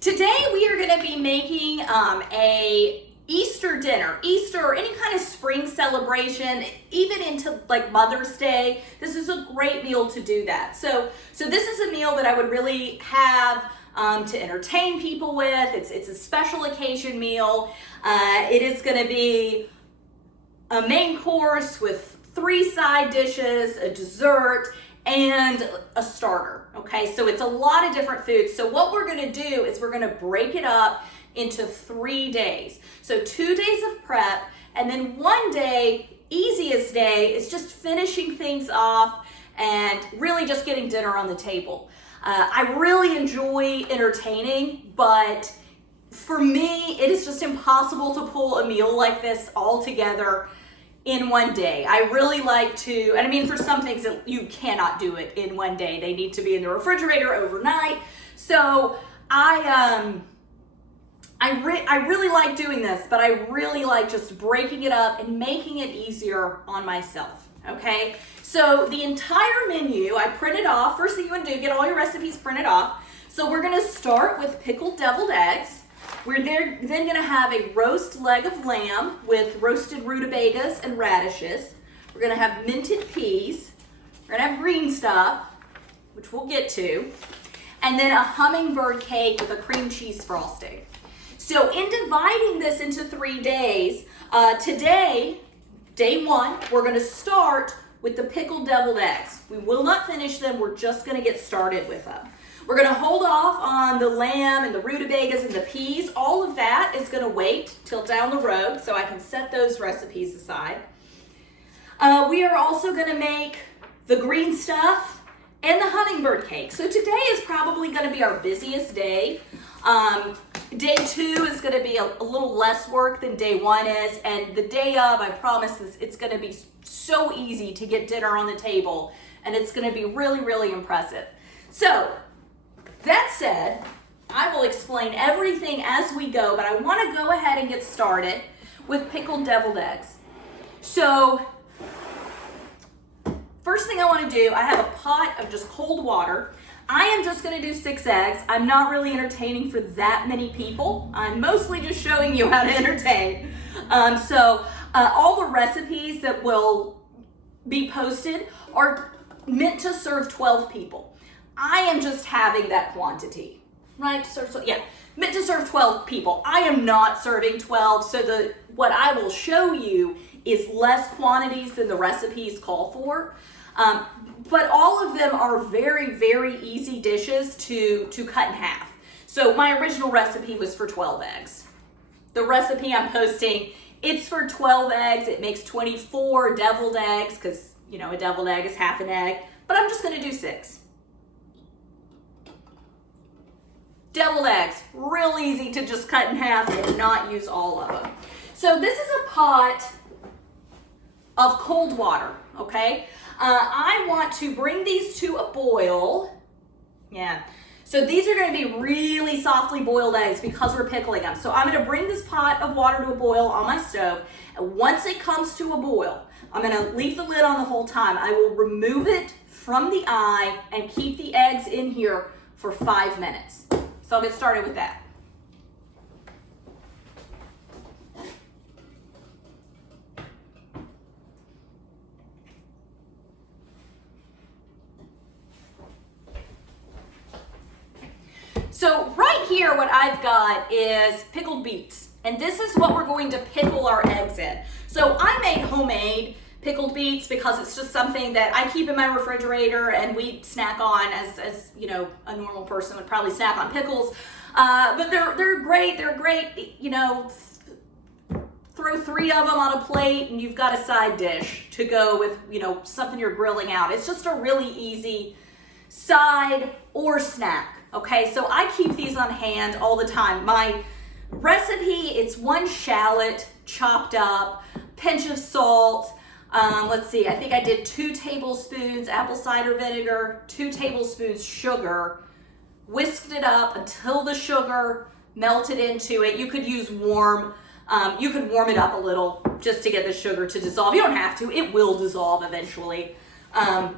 Today we are going to be making a Easter dinner, Easter or any kind of spring celebration, even into like Mother's Day. This is a great meal to do that. So this is a meal that I would really have to entertain people with. It's a special occasion meal. It is going to be a main course with 3 side dishes, a dessert, and a starter. Okay, so it's a lot of different foods. So what we're going to do is we're going to break it up into 3 days. So 2 days of prep, and then 1 day, easiest day, is just finishing things off and really just getting dinner on the table. I really enjoy entertaining, but for me, it is just impossible to pull a meal like this all together in 1 day. I really like to, and I mean, for some things that you cannot do it in 1 day. They need to be in the refrigerator overnight. So I really like doing this, but I really like just breaking it up and making it easier on myself. Okay, so the entire menu I printed off. First thing you want to do, get all your recipes printed off. So we're going to start with pickled deviled eggs. We're then going to have a roast leg of lamb with roasted rutabagas and radishes. We're going to have minted peas. We're going to have green stuff, which we'll get to. And then a hummingbird cake with a cream cheese frosting. So in dividing this into 3 days, today, day 1, we're going to start with the pickled deviled eggs. We will not finish them. We're just going to get started with them. We're going to hold off on the lamb and the rutabagas and the peas. All of that is going to wait till down the road, so I can set those recipes aside. We are also going to make the green stuff and the hummingbird cake. So today is probably going to be our busiest day. Day 2 is going to be a little less work than day 1 is, and the day of, I promise this, it's going to be so easy to get dinner on the table, and it's going to be really, really impressive. So that said, I will explain everything as we go, but I want to go ahead and get started with pickled deviled eggs. So first thing I want to do, I have a pot of just cold water. I am just going to do 6 eggs. I'm not really entertaining for that many people. I'm mostly just showing you how to entertain. All the recipes that will be posted are meant to serve 12 people. I am just having that quantity, right? Meant to serve 12 people. I am not serving 12, so what I will show you is less quantities than the recipes call for. But all of them are very, very easy dishes to cut in half. So my original recipe was for 12 eggs. The recipe I'm posting, it's for 12 eggs. It makes 24 deviled eggs because, a deviled egg is half an egg. But I'm just going to do 6. Deviled eggs, real easy to just cut in half and not use all of them. So this is a pot of cold water, okay? I want to bring these to a boil. Yeah, so these are going to be really softly boiled eggs because we're pickling them. So I'm going to bring this pot of water to a boil on my stove. And once it comes to a boil, I'm going to leave the lid on the whole time. I will remove it from the eye and keep the eggs in here for 5 minutes. So I'll get started with that. So right here, what I've got is pickled beets. And this is what we're going to pickle our eggs in. So I made homemade pickled beets because it's just something that I keep in my refrigerator and we snack on as a normal person would probably snack on pickles. But they're great. They're great, throw 3 of them on a plate and you've got a side dish to go with, something you're grilling out. It's just a really easy side or snack. Okay, so I keep these on hand all the time. My recipe, it's 1 shallot chopped up, pinch of salt. Let's see, I think I did 2 tablespoons apple cider vinegar, 2 tablespoons sugar, whisked it up until the sugar melted into it. You could use warm, you could warm it up a little just to get the sugar to dissolve. You don't have to, it will dissolve eventually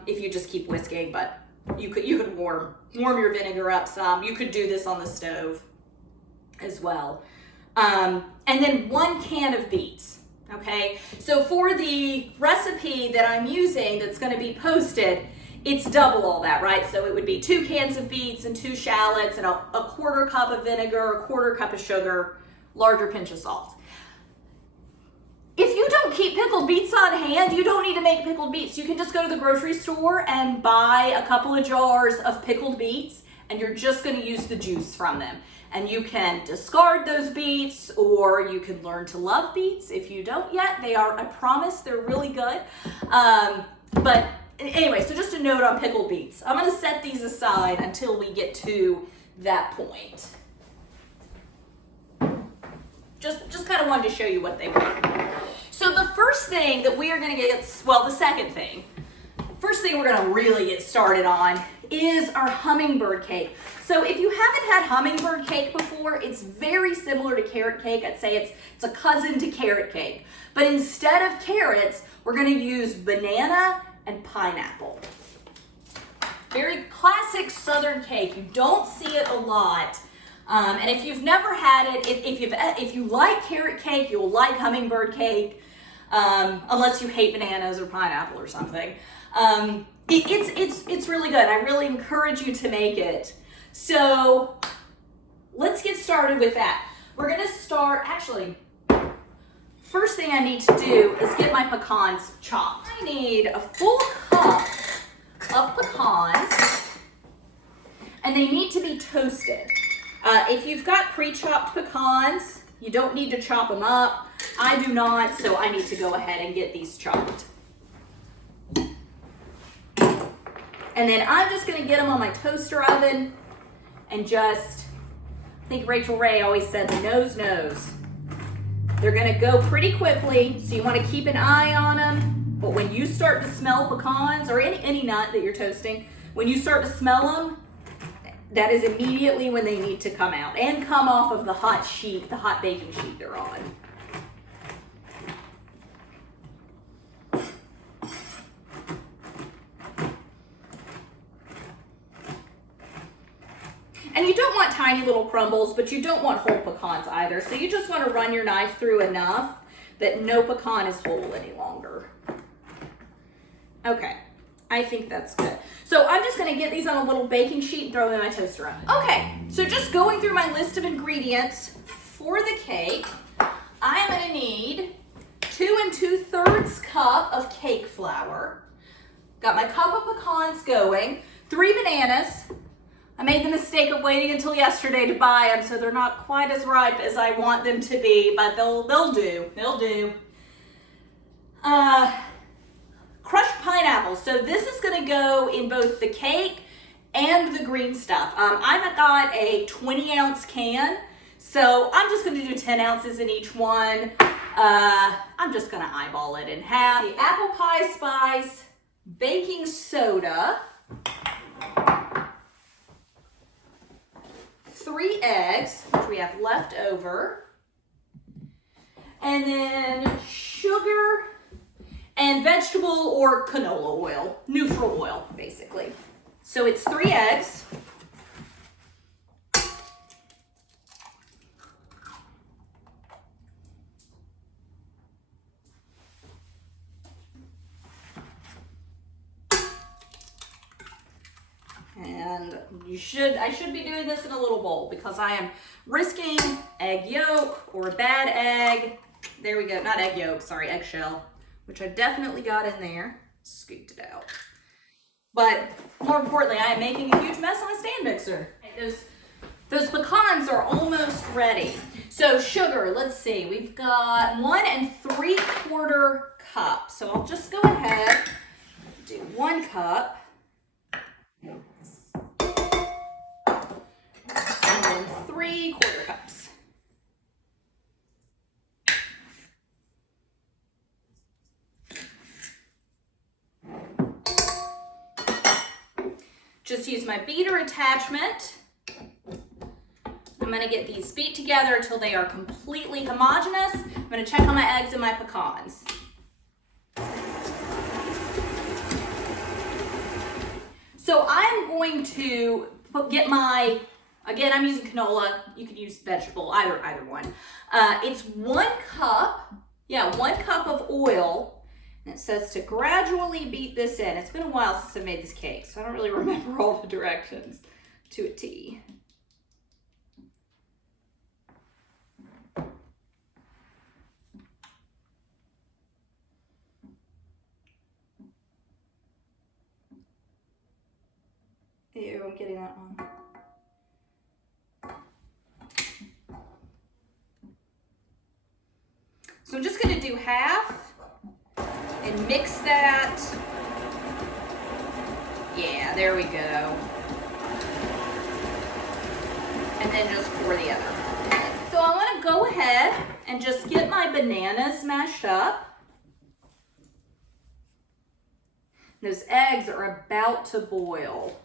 if you just keep whisking, but you could warm your vinegar up some. You could do this on the stove. as well. And then 1 can of beets. Okay, so for the recipe that I'm using that's going to be posted, it's double all that, right? So it would be 2 cans of beets and 2 shallots and a 1/4 cup of vinegar, a 1/4 cup of sugar, larger pinch of salt. If you don't keep pickled beets on hand, you don't need to make pickled beets. You can just go to the grocery store and buy a couple of jars of pickled beets, and you're just going to use the juice from them. And you can discard those beets, or you can learn to love beets. If you don't yet, they are, I promise, they're really good. But anyway, so just a note on pickled beets. I'm going to set these aside until we get to that point. Just kind of wanted to show you what they were. So the first thing that we are going to get, well, the second thing, first thing we're going to really get started on is our hummingbird cake. So if you haven't had hummingbird cake before, it's very similar to carrot cake. I'd say it's a cousin to carrot cake. But instead of carrots, we're going to use banana and pineapple. Very classic Southern cake. You don't see it a lot. And if you've never had it, if you like carrot cake, you'll like hummingbird cake, unless you hate bananas or pineapple or something. It's really good. I really encourage you to make it. So let's get started with that. We're gonna start, actually, first thing I need to do is get my pecans chopped. I need a full cup of pecans, and they need to be toasted. If you've got pre-chopped pecans, you don't need to chop them up. I do not, so I need to go ahead and get these chopped. And then I'm just gonna get them on my toaster oven and just, I think Rachel Ray always said the nose knows. They're gonna go pretty quickly, so you wanna keep an eye on them. But when you start to smell pecans, or any nut that you're toasting, when you start to smell them, that is immediately when they need to come out and come off of the hot sheet, the hot baking sheet they're on. And you don't want tiny little crumbles, but you don't want whole pecans either. So you just want to run your knife through enough that no pecan is whole any longer. Okay, I think that's good. So I'm just gonna get these on a little baking sheet and throw them in my toaster oven. Okay, so just going through my list of ingredients for the cake, I'm gonna need 2 2/3 cup of cake flour. Got my cup of pecans going, 3 bananas. I made the mistake of waiting until yesterday to buy them, so they're not quite as ripe as I want them to be, but they'll do. They'll do. Crushed pineapple. So this is going to go in both the cake and the green stuff. I've got a 20-ounce can, so I'm just going to do 10 ounces in each one. I'm just going to eyeball it in half. The apple pie spice, baking soda, 3 eggs, which we have left over, and then sugar and vegetable or canola oil, neutral oil, basically. So it's 3 eggs. And I should be doing this in a little bowl because I am risking egg yolk or a bad egg. There we go, not egg yolk, sorry, eggshell, which I definitely got in there, scooped it out. But more importantly, I am making a huge mess on a stand mixer. Those pecans are almost ready. So sugar, let's see, we've got 1 3/4 cups. So I'll just go ahead, do 1 cup. And then 3/4 cups. Just use my beater attachment. I'm gonna get these beat together until they are completely homogeneous. I'm gonna check on my eggs and my pecans. So I'm going to get my Again, I'm using canola. You could use vegetable, either one. It's 1 cup, 1 cup of oil. And it says to gradually beat this in. It's been a while since I made this cake, so I don't really remember all the directions to a T. Ew, I'm getting that one. So I'm just gonna do half and mix that. Yeah, there we go. And then just pour the other. So I wanna go ahead and just get my bananas mashed up. Those eggs are about to boil.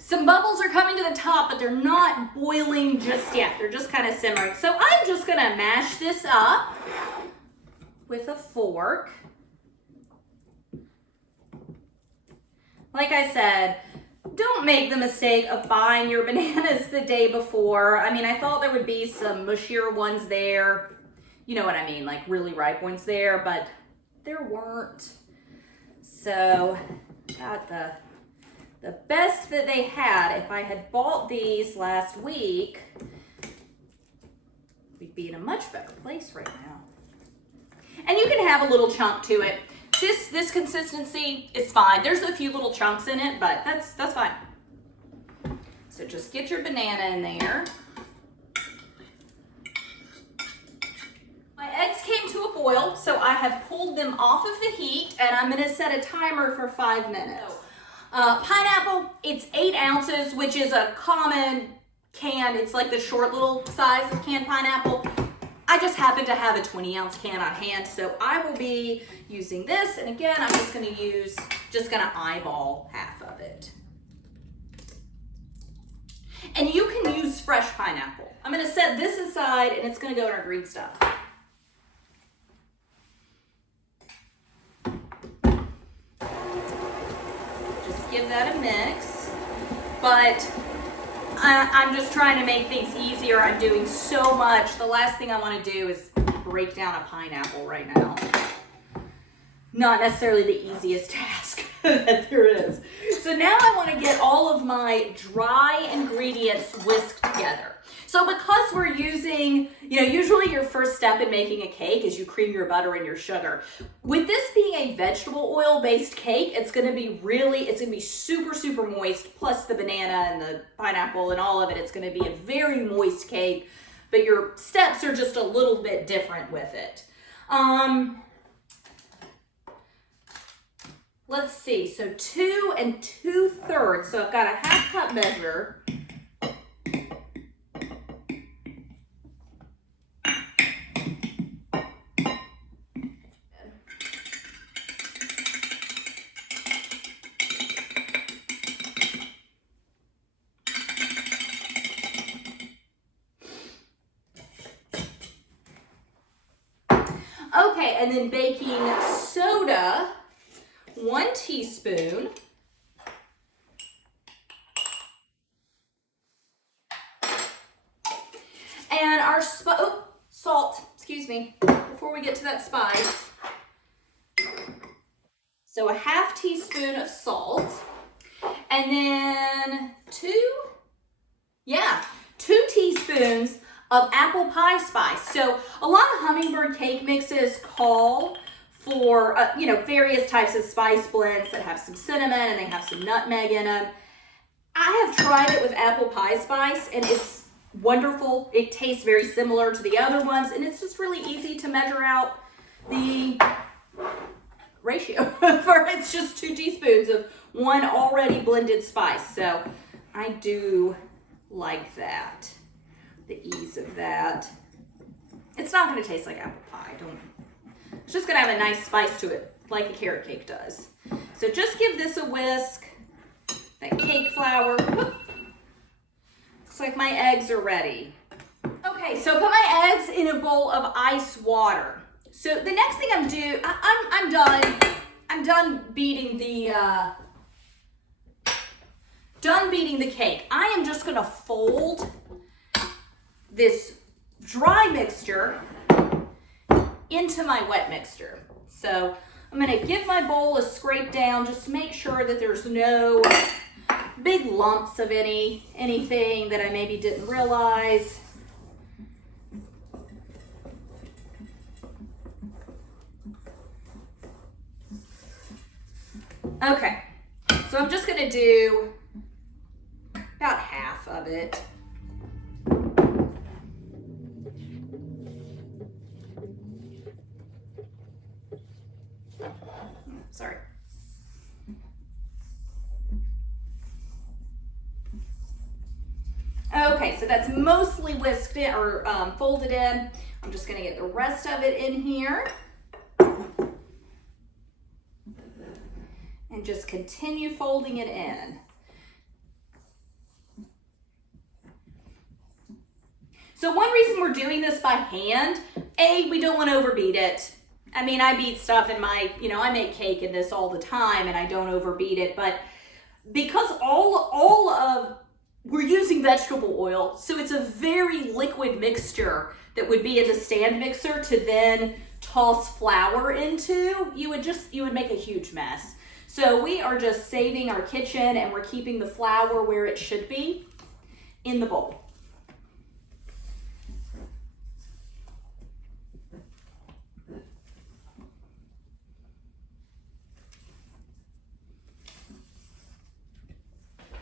Some bubbles are coming to the top, but they're not boiling just yet. They're just kind of simmering. So I'm just gonna mash this up with a fork. Like I said, don't make the mistake of buying your bananas the day before. I mean, I thought there would be some mushier ones there. You know what I mean, like really ripe ones there, but there weren't. So got the best that they had. If I had bought these last week, we'd be in a much better place right now. And you can have a little chunk to it. This consistency is fine. There's a few little chunks in it, but that's fine. So just get your banana in there. My eggs came to a boil, so I have pulled them off of the heat, and I'm gonna set a timer for 5 minutes. Pineapple, it's 8 ounces, which is a common can. It's like the short little size of canned pineapple. I just happen to have a 20-ounce can on hand, so I will be using this. And again, I'm just gonna eyeball half of it. And you can use fresh pineapple. I'm gonna set this aside, and it's gonna go in our green stuff. Give that a mix, but I'm just trying to make things easier. I'm doing so much. The last thing I want to do is break down a pineapple right now. Not necessarily the easiest task that there is. So now I want to get all of my dry ingredients whisked together. So because we're using, usually your first step in making a cake is you cream your butter and your sugar. With this being a vegetable oil based cake, it's gonna be super, super moist, plus the banana and the pineapple and all of it. It's gonna be a very moist cake, but your steps are just a little bit different with it. Let's see, so 2 2/3. So I've got a 1/2 cup measure. Okay, and then baking soda, 1 teaspoon. And our salt, excuse me, before we get to that spice. So a 1/2 teaspoon of salt. And then 2 teaspoons of apple pie spice. So a lot of Hummingbird cake mixes call for, various types of spice blends that have some cinnamon and they have some nutmeg in them. I have tried it with apple pie spice and it's wonderful. It tastes very similar to the other ones and it's just really easy to measure out the ratio. It's just 2 teaspoons of one already blended spice. So I do like that. The ease of that. It's not going to taste like apple pie. It's just going to have a nice spice to it, like a carrot cake does. So just give this a whisk. That cake flour. Whoop. Looks like my eggs are ready. Okay, so put my eggs in a bowl of ice water. So the next thing I'm done. I'm done beating the cake. I am just gonna fold this dry mixture into my wet mixture. So I'm gonna give my bowl a scrape down just to make sure that there's no big lumps of anything that I maybe didn't realize. Okay, so I'm just gonna do about half of it. Sorry. Okay, so that's mostly whisked in or folded in. I'm just gonna get the rest of it in here. And just continue folding it in. So one reason we're doing this by hand, we don't want to overbeat it. I mean, I beat stuff in my, I make cake in this all the time and I don't overbeat it, but because we're using vegetable oil, so it's a very liquid mixture that would be in the stand mixer to then toss flour into, you would make a huge mess. So we are just saving our kitchen and we're keeping the flour where it should be in the bowl.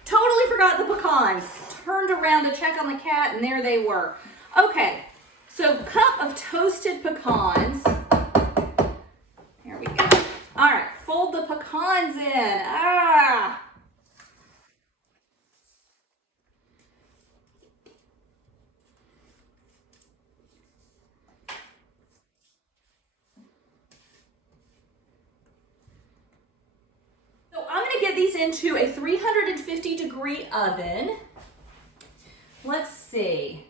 Totally forgot the pecans. Turned around to check on the cat and there they were. Okay, so cup of toasted pecans. Here we go. All right, fold the pecans in. So I'm gonna get these into a 350-degree oven. Let's see.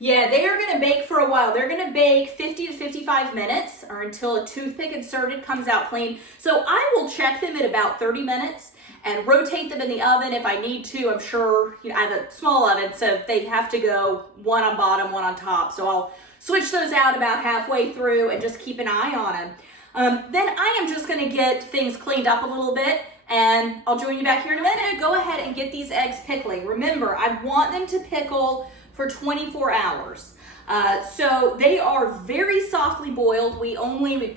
Yeah, they are gonna bake for a while. They're gonna bake 50 to 55 minutes or until a toothpick inserted comes out clean. So I will check them at about 30 minutes and rotate them in the oven if I need to. I'm sure, I have a small oven, so they have to go one on bottom, one on top. So I'll switch those out about halfway through and just keep an eye on them. Then I am just gonna get things cleaned up a little bit and I'll join you back here in a minute. Go ahead and get these eggs pickling. Remember, I want them to pickle for 24 hours. So they are very softly boiled. We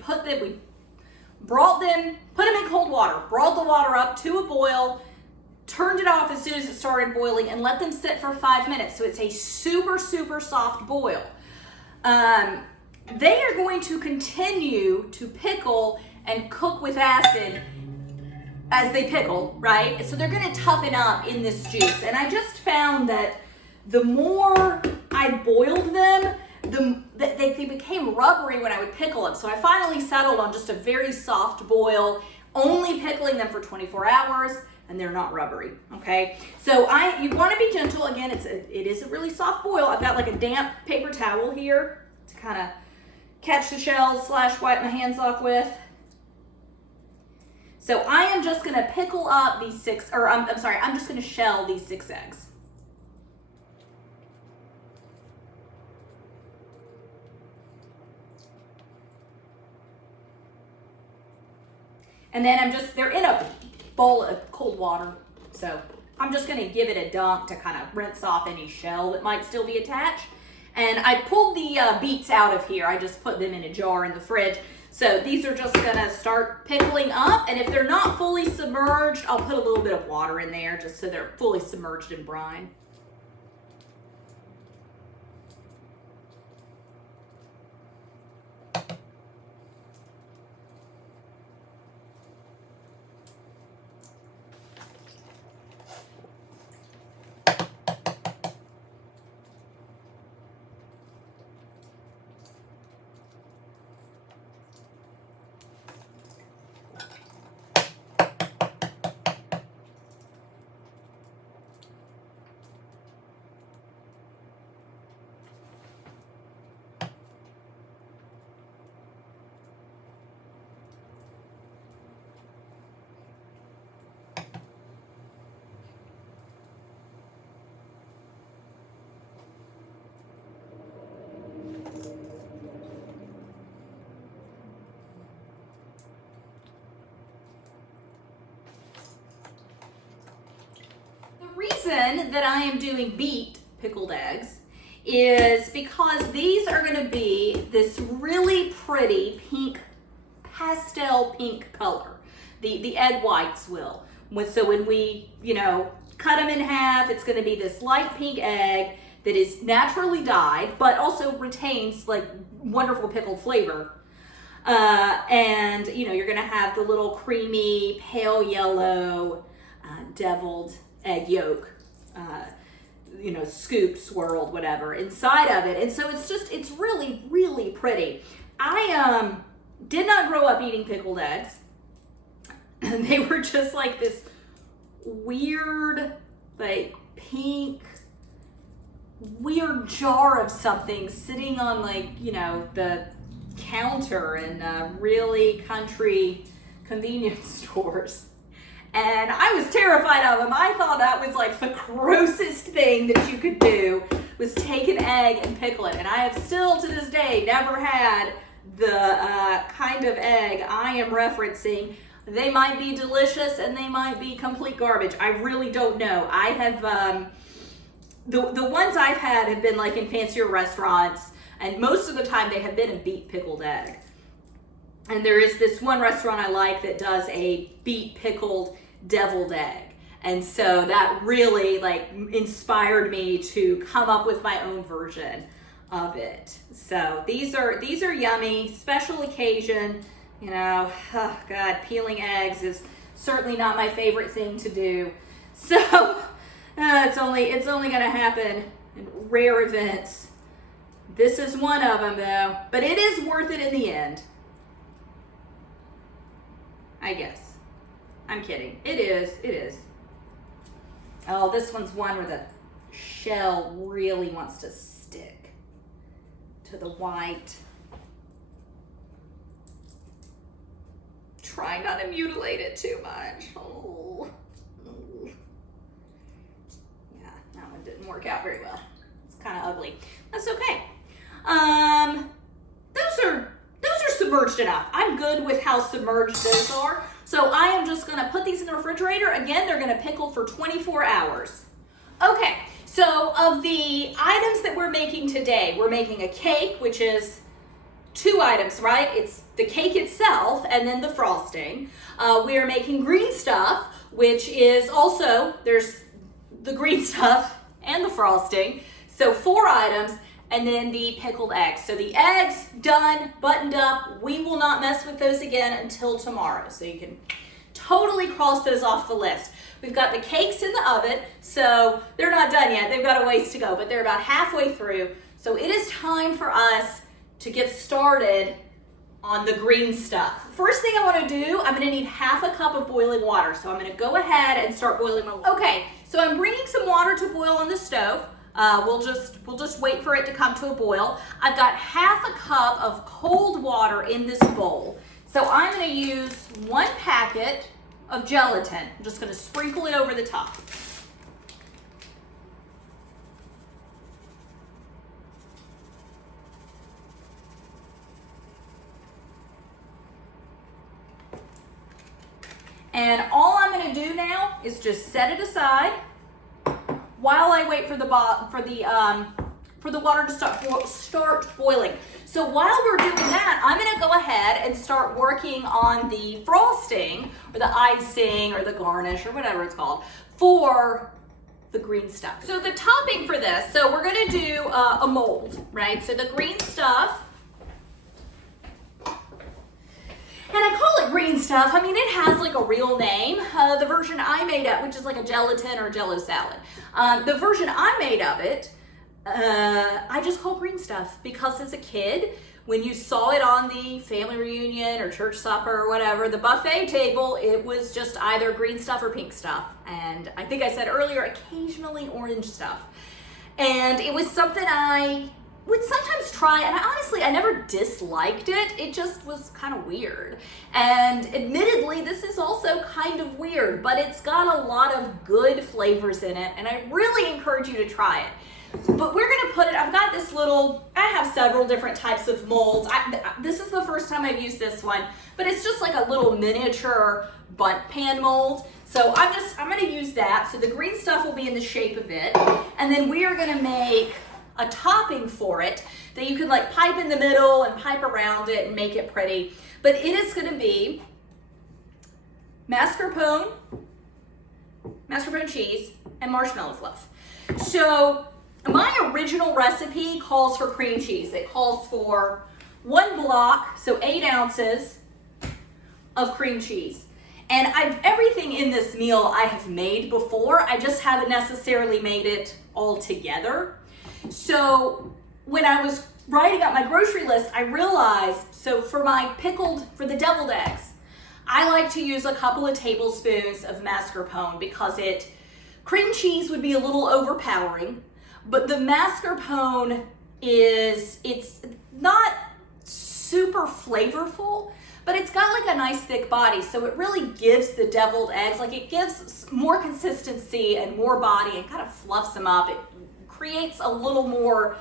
put them in cold water, brought the water up to a boil, turned it off as soon as it started boiling and let them sit for 5 minutes. So it's a super, super soft boil. They are going to continue to pickle and cook with acid as they pickle, right? So they're gonna toughen up in this juice. And I just found that the more I boiled them, they became rubbery when I would pickle them. So I finally settled on just a very soft boil, only pickling them for 24 hours, and they're not rubbery, okay? So you wanna be gentle. Again, it is a really soft boil. I've got like a damp paper towel here to kind of catch the shells / wipe my hands off with. So I am just gonna pickle up these I'm just gonna shell these 6 eggs. And then they're in a bowl of cold water. So I'm just gonna give it a dunk to kind of rinse off any shell that might still be attached. And I pulled the beets out of here. I just put them in a jar in the fridge. So these are just gonna start pickling up. And if they're not fully submerged, I'll put a little bit of water in there just so they're fully submerged in brine. reason that I am doing beet pickled eggs is because these are going to be this really pretty pink, pastel pink color. The egg whites will. So when we, cut them in half, it's going to be this light pink egg that is naturally dyed, but also retains like wonderful pickled flavor. And you're going to have the little creamy, pale yellow, deviled egg yolk, scooped, swirled, whatever, inside of it. And so it's really, really pretty. I did not grow up eating pickled eggs. They were just like this weird, like pink, weird jar of something sitting on the counter in really country convenience stores. And I was terrified of them. I thought that was like the grossest thing that you could do, was take an egg and pickle it. And I have still to this day never had the kind of egg I am referencing. They might be delicious and they might be complete garbage. I really don't know. I have, the ones I've had have been like in fancier restaurants, and most of the time they have been a beet pickled egg. And there is this one restaurant I like that does a beet pickled deviled egg. And so that really inspired me to come up with my own version of it. So these are yummy, special occasion. Oh God, peeling eggs is certainly not my favorite thing to do. So it's only gonna happen in rare events. This is one of them though, but it is worth it in the end. I guess. I'm kidding. It is. Oh, this one's one where the shell really wants to stick to the white. Try not to mutilate it too much. Oh. Yeah, that one didn't work out very well. It's kind of ugly. That's okay. Those are submerged enough. I'm good with how submerged those are. So I am just gonna put these in the refrigerator. Again, they're gonna pickle for 24 hours. Okay, so of the items that we're making today, we're making a cake, which is 2 items, right? It's the cake itself and then the frosting. We are making green stuff, which is also, there's the green stuff and the frosting. So 4 items, and then the pickled eggs. So the eggs, done, buttoned up. We will not mess with those again until tomorrow. So you can totally cross those off the list. We've got the cakes in the oven, so they're not done yet. They've got a ways to go, but they're about halfway through. So it is time for us to get started on the green stuff. First thing I want to do, I'm going to need half a cup of boiling water. So I'm going to go ahead and start boiling my water. Okay, so I'm bringing some water to boil on the stove. We'll just wait for it to come to a boil. I've got half a cup of cold water in this bowl. So I'm going to use 1 packet of gelatin. I'm just going to sprinkle it over the top. And all I'm going to do now is just set it aside while I wait for the water to start boiling. So while we're doing that, I'm going to go ahead and start working on the frosting or the icing or the garnish or whatever it's called for the green stuff. So the topping for this, so we're going to do a mold, right? So the green stuff. And I call it green stuff. I mean, it has like a real name. The version I made up, which is like a gelatin or jello salad. The version I made of it, I just call green stuff because as a kid, when you saw it on the family reunion or church supper or whatever, the buffet table, it was just either green stuff or pink stuff. And I think I said earlier, occasionally orange stuff. And it was something I would sometimes try, and I never disliked it. It just was kind of weird. And admittedly, this is also kind of weird, but it's got a lot of good flavors in it, and I really encourage you to try it. But we're gonna put it, I've got this little, I have several different types of molds. This is the first time I've used this one, but it's just like a little miniature bundt pan mold. So I'm gonna use that. So the green stuff will be in the shape of it. And then we are gonna make a topping for it that you can like pipe in the middle and pipe around it and make it pretty. But it is gonna be mascarpone cheese, and marshmallow fluff. So my original recipe calls for cream cheese. It calls for 1 block, so 8 ounces of cream cheese. And everything in this meal I have made before, I just haven't necessarily made it all together. So when I was writing up my grocery list, I realized, so for the deviled eggs, I like to use a couple of tablespoons of mascarpone because cream cheese would be a little overpowering, but the mascarpone it's not super flavorful, but it's got like a nice thick body, so it really gives the deviled eggs, like it gives more consistency and more body and kind of fluffs them up. It creates a little more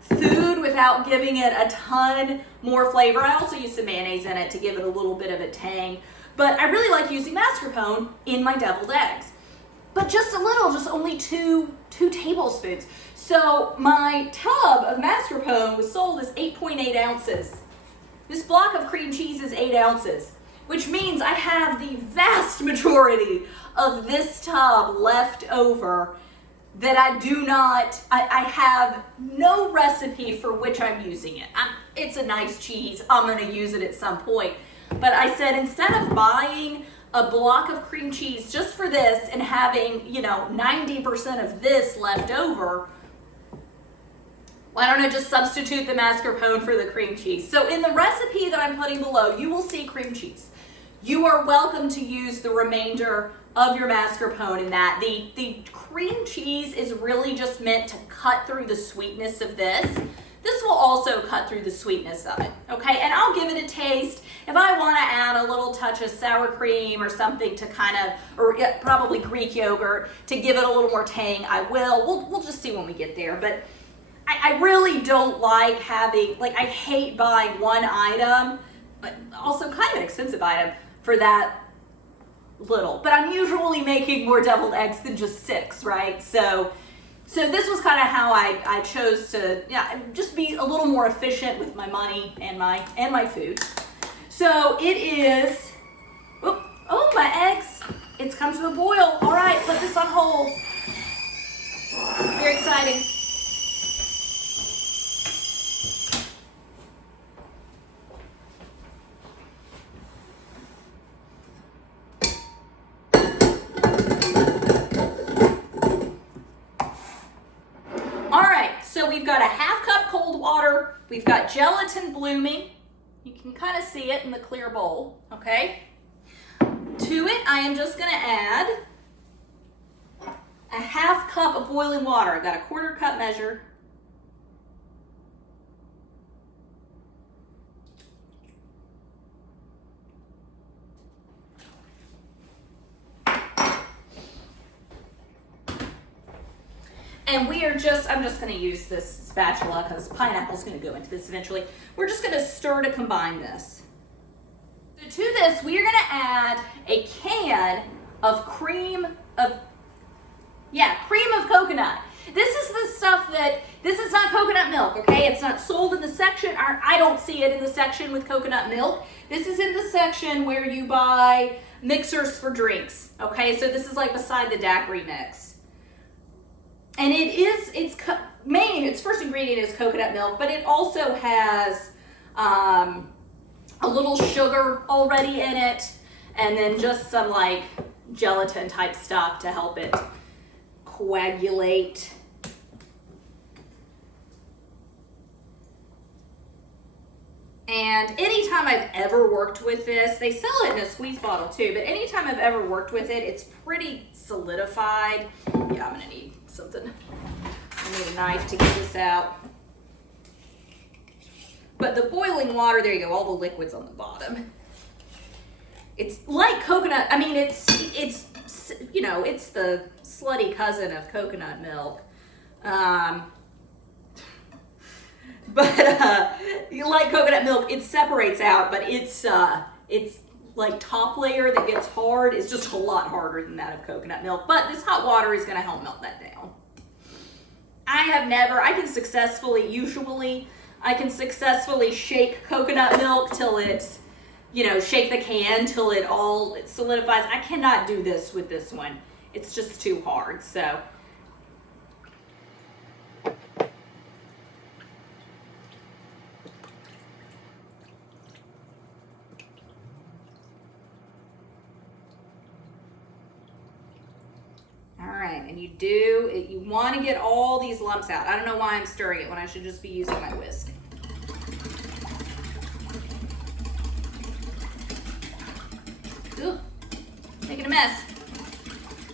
food without giving it a ton more flavor. I also use some mayonnaise in it to give it a little bit of a tang, but I really like using mascarpone in my deviled eggs. But just a little, just only two tablespoons. So my tub of mascarpone was sold as 8.8 ounces. This block of cream cheese is 8 ounces, which means I have the vast majority of this tub left over that I have no recipe for which I'm using it. It's a nice cheese, I'm gonna use it at some point. But I said, instead of buying a block of cream cheese just for this and having, 90% of this left over, why don't I just substitute the mascarpone for the cream cheese? So in the recipe that I'm putting below, you will see cream cheese. You are welcome to use the remainder of your mascarpone in that. The cream cheese is really just meant to cut through the sweetness of this. This will also cut through the sweetness of it, okay? And I'll give it a taste. If I want to add a little touch of sour cream or something to probably Greek yogurt to give it a little more tang, I will. We'll just see when we get there. But I really don't like I hate buying one item, but also kind of an expensive item for that little. But I'm usually making more deviled eggs than just 6, right? So this was kind of how I chose to just be a little more efficient with my money and my food. So it is, oh, my eggs, it's come to a boil. All right, put this on hold. Very exciting. So we've got a 1/2 cup cold water. We've got gelatin blooming. You can kind of see it in the clear bowl, okay? To it, I am just gonna add a 1/2 cup of boiling water. I've got a 1/4 cup measure. And I'm just gonna use this spatula because pineapple's gonna go into this eventually. We're just gonna stir to combine this. So to this, we are gonna add a can of cream of coconut. This is the stuff this is not coconut milk, okay? It's not sold in the section, or I don't see it in the section with coconut milk. This is in the section where you buy mixers for drinks, okay? So this is like beside the daiquiri mix. And its first ingredient is coconut milk, but it also has a little sugar already in it, and then just some like gelatin type stuff to help it coagulate. And anytime I've ever worked with this, they sell it in a squeeze bottle too, but anytime I've ever worked with it, it's pretty solidified. Yeah, I'm gonna need something. I need a knife to get this out. But the boiling water, there you go, all the liquid's on the bottom. It's like coconut, I mean, it's the slutty cousin of coconut milk. But like coconut milk, it separates out, but it's like top layer that gets hard is just a lot harder than that of coconut milk, but this hot water is gonna help melt that down. I can successfully shake coconut milk till it's, shake the can till it solidifies. I cannot do this with this one. It's just too hard, so. And you want to get all these lumps out. I don't know why I'm stirring it when I should just be using my whisk. Ooh, making a mess.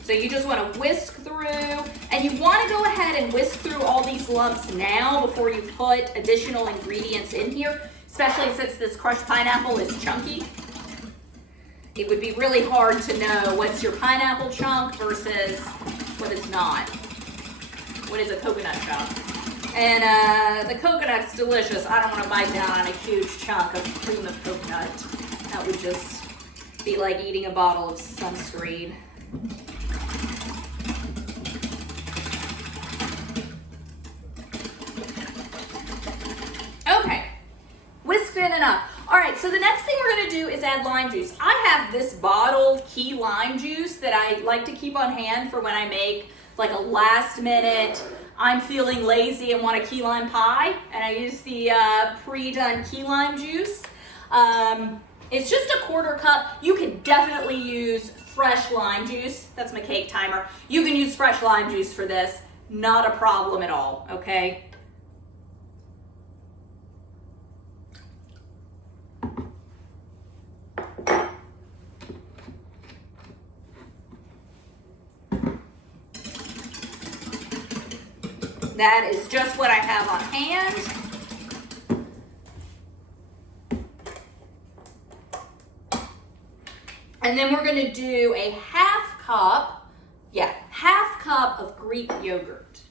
So you just want to whisk through, and you want to go ahead and whisk through all these lumps now before you put additional ingredients in here, especially since this crushed pineapple is chunky. It would be really hard to know what's your pineapple chunk versus what is not. What is a coconut chunk? And the coconut's delicious. I don't want to bite down on a huge chunk of cream of coconut. That would just be like eating a bottle of sunscreen. Okay, whisked in enough. All right, so the next thing we're gonna do is add lime juice. I have this bottled key lime juice that I like to keep on hand for when I make like a last minute, I'm feeling lazy and want a key lime pie, and I use the pre-done key lime juice. It's just a 1/4 cup. You can definitely use fresh lime juice. That's my cake timer. You can use fresh lime juice for this. Not a problem at all, okay? That is just what I have on hand. And then we're gonna do a half cup of Greek yogurt.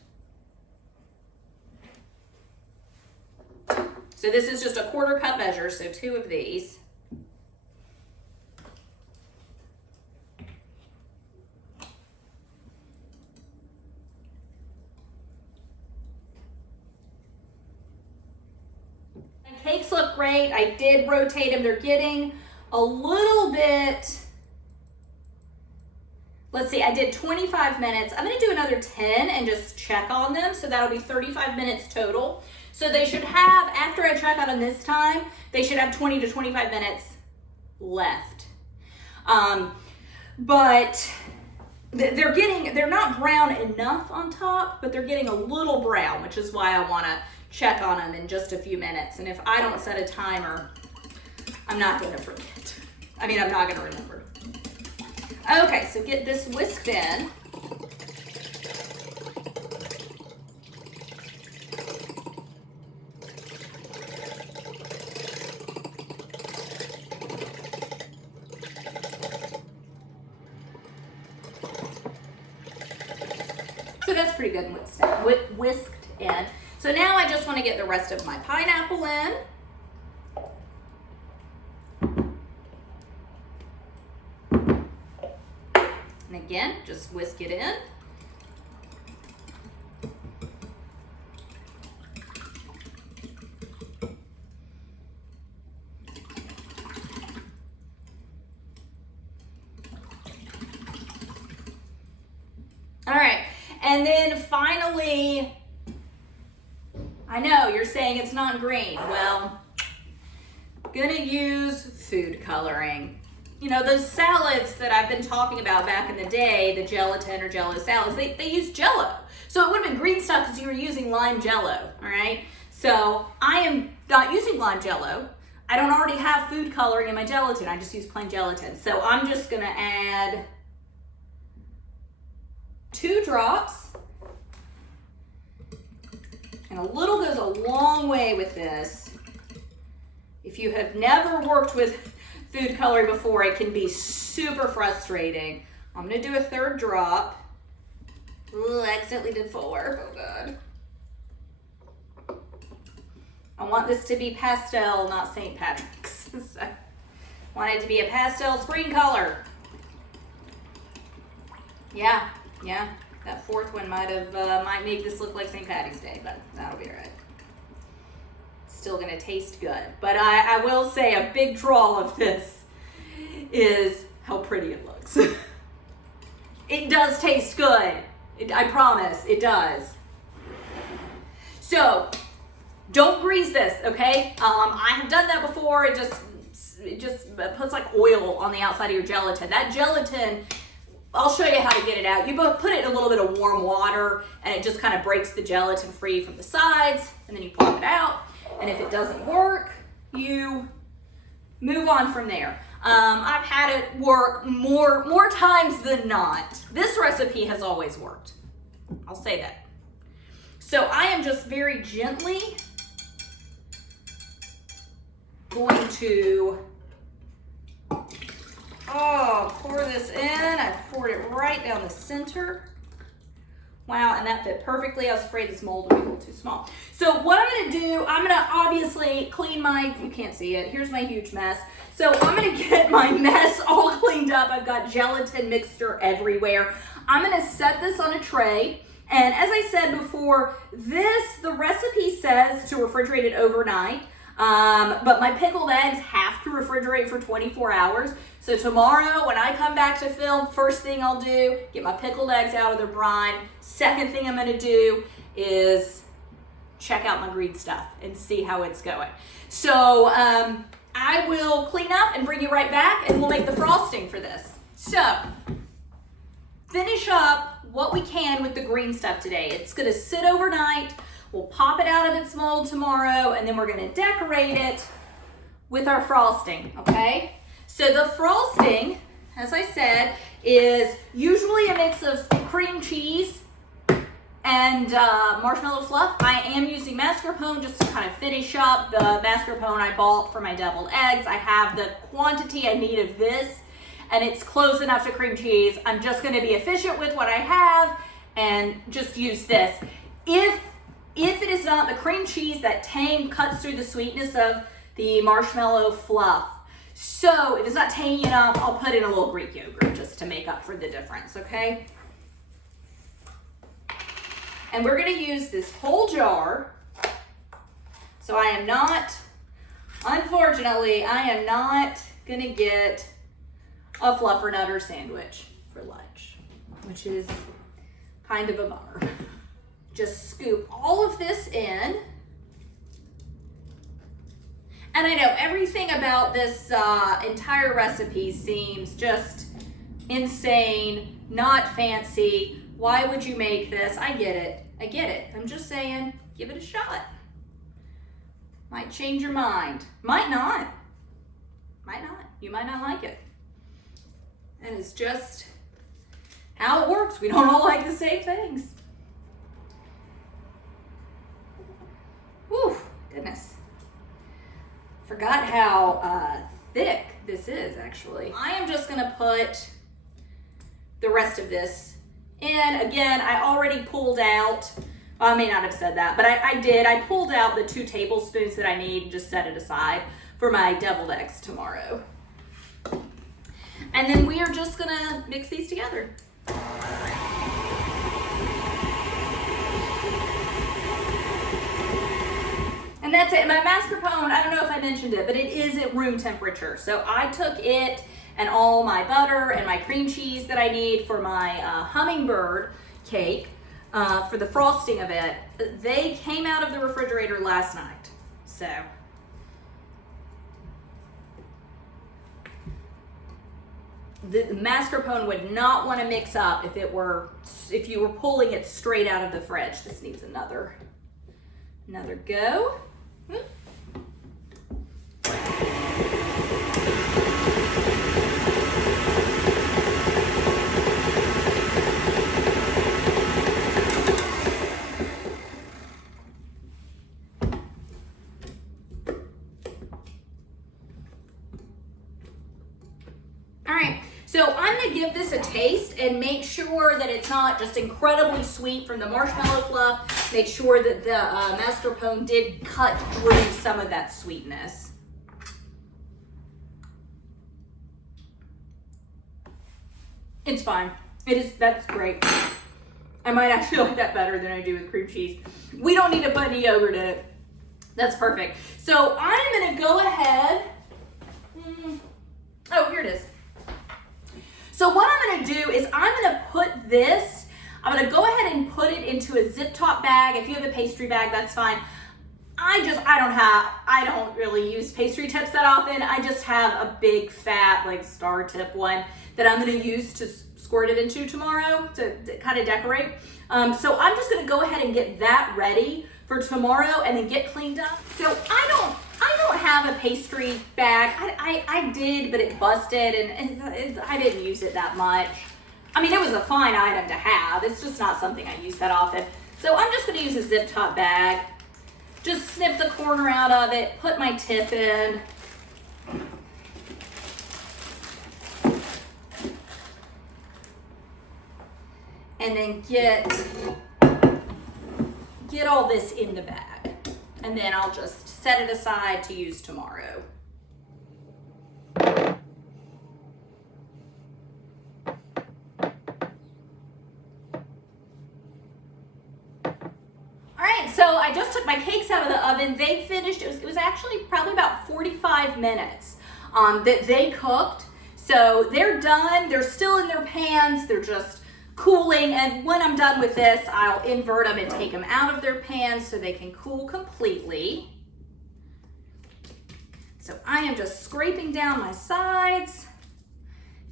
So this is just a 1/4 cup measure, so 2 of these. Cakes look great. I did rotate them. They're getting a little bit, let's see, I did 25 minutes. I'm gonna do another 10 and just check on them. So that'll be 35 minutes total. So they should have, after I check on them this time, they should have 20 to 25 minutes left. But they're not brown enough on top, but they're getting a little brown, which is why I wanna check on them in just a few minutes. And if I don't set a timer, I'm not gonna forget. I'm not gonna remember. Okay, so get this whisked in. So that's pretty good whisked in. So now I just want to get the rest of my pineapple in. And again, just whisk it in. All right, and then finally, I know you're saying it's not green. Well, gonna use food coloring. Those salads that I've been talking about back in the day, the gelatin or Jello salads, they use Jello. So it would have been green stuff because you were using lime Jello, all right? So I am not using lime Jello. I don't already have food coloring in my gelatin. I just use plain gelatin. So I'm just gonna add 2 drops. And a little goes a long way with this. If you have never worked with food coloring before, it can be super frustrating. I'm gonna do a 3rd drop. Ooh, I accidentally did 4. Oh God. I want this to be pastel, not St. Patrick's. So Want it to be a pastel screen color. Yeah. That fourth one might make this look like St. Patty's Day, but that'll be all right. Still gonna taste good. But I will say a big draw of this is how pretty it looks. It does taste good. I promise, it does. So, don't grease this, okay? I have done that before. It just puts like oil on the outside of your gelatin. That gelatin, I'll show you how to get it out. You put it in a little bit of warm water and it just kind of breaks the gelatin free from the sides, and then you pop it out. And if it doesn't work, you move on from there. I've had it work more times than not. This recipe has always worked. I'll say that. So I am just very gently going to pour this in. I poured it right down the center. Wow, and that fit perfectly. I was afraid this mold would be a little too small. So what I'm gonna do, I'm gonna obviously clean you can't see it, here's my huge mess. So I'm gonna get my mess all cleaned up. I've got gelatin mixture everywhere. I'm gonna set this on a tray. And as I said before, the recipe says to refrigerate it overnight. But my pickled eggs have to refrigerate for 24 hours. So tomorrow when I come back to film, first thing I'll do, get my pickled eggs out of their brine. Second thing I'm gonna do is check out my green stuff and see how it's going. So I will clean up and bring you right back, and we'll make the frosting for this. So finish up what we can with the green stuff today. It's gonna sit overnight. We'll pop it out of its mold tomorrow, and then we're gonna decorate it with our frosting, okay? So the frosting, as I said, is usually a mix of cream cheese and marshmallow fluff. I am using mascarpone just to kind of finish up the mascarpone I bought for my deviled eggs. I have the quantity I need of this, and it's close enough to cream cheese. I'm just gonna be efficient with what I have and just use this. If it is not the cream cheese, that tang cuts through the sweetness of the marshmallow fluff. So if it's not tangy enough, I'll put in a little Greek yogurt just to make up for the difference, okay? And we're gonna use this whole jar. So unfortunately, I am not gonna get a fluffernutter sandwich for lunch, which is kind of a bummer. Just scoop all of this in. And I know everything about this entire recipe seems just insane, not fancy. Why would you make this? I get it. I'm just saying, give it a shot. Might change your mind. Might not. You might not like it. And it's just how it works. We don't all like the same things. Whew, goodness. Forgot how thick this is, actually. I am just gonna put the rest of this in. Again, I already pulled out, I may not have said that, but I did. I pulled out the 2 tablespoons that I need and just set it aside for my deviled eggs tomorrow. And then we are just gonna mix these together. And that's it. My mascarpone, I don't know if I mentioned it, but it is at room temperature. So I took it and all my butter and my cream cheese that I need for my hummingbird cake, for the frosting of it. They came out of the refrigerator last night. So the mascarpone would not want to mix up if you were pulling it straight out of the fridge. This needs another go. So I'm gonna give this a taste and make sure that it's not just incredibly sweet from the marshmallow fluff. Make sure that the mascarpone did cut through some of that sweetness. It's fine. That's great. I might actually like that better than I do with cream cheese. We don't need to put any yogurt in it. That's perfect. So I'm gonna go ahead. Oh, here it is. So what I'm gonna do is I'm gonna put this, I'm gonna go ahead and put it into a zip top bag. If you have a pastry bag, that's fine. I don't really use pastry tips that often. I just have a big fat like star tip one that I'm gonna use to squirt it into tomorrow to kind of decorate. So I'm just gonna go ahead and get that ready for tomorrow and then get cleaned up. So I don't have a pastry bag. I did, but it busted and I didn't use it that much. I mean, it was a fine item to have. It's just not something I use that often. So I'm just gonna use a zip top bag. Just snip the corner out of it, put my tip in. And then get all this in the bag. And then I'll just set it aside to use tomorrow. So I just took my cakes out of the oven. They finished, it was actually probably about 45 minutes that they cooked. So they're done, they're still in their pans, they're just cooling. And when I'm done with this, I'll invert them and take them out of their pans so they can cool completely. So I am just scraping down my sides,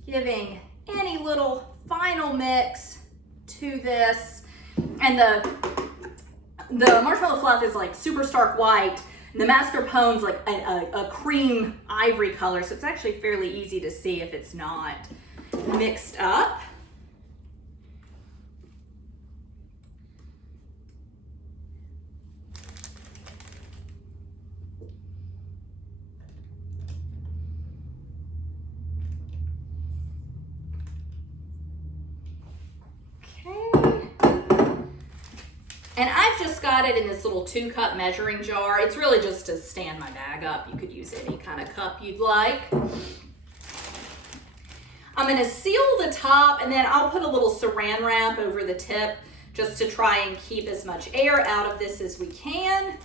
giving any little final mix to this. And the marshmallow fluff is like super stark white, and the mascarpone's like a cream ivory color, so it's actually fairly easy to see if it's not mixed up. And I've just got it in this little 2-cup measuring jar. It's really just to stand my bag up. You could use any kind of cup you'd like. I'm gonna seal the top and then I'll put a little saran wrap over the tip just to try and keep as much air out of this as we can.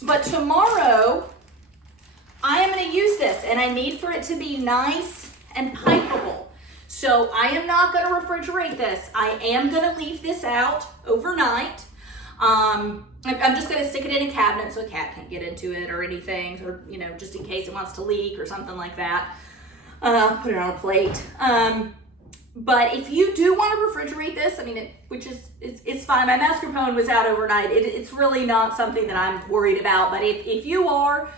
But tomorrow, I am gonna use this and I need for it to be nice and pipeable. So I am not gonna refrigerate this. I am gonna leave this out overnight. I'm just gonna stick it in a cabinet so a cat can't get into it or anything, or just in case it wants to leak or something like that. Put it on a plate. But if you do want to refrigerate this, I mean, it's fine. My mascarpone was out overnight. It's really not something that I'm worried about. But if you are,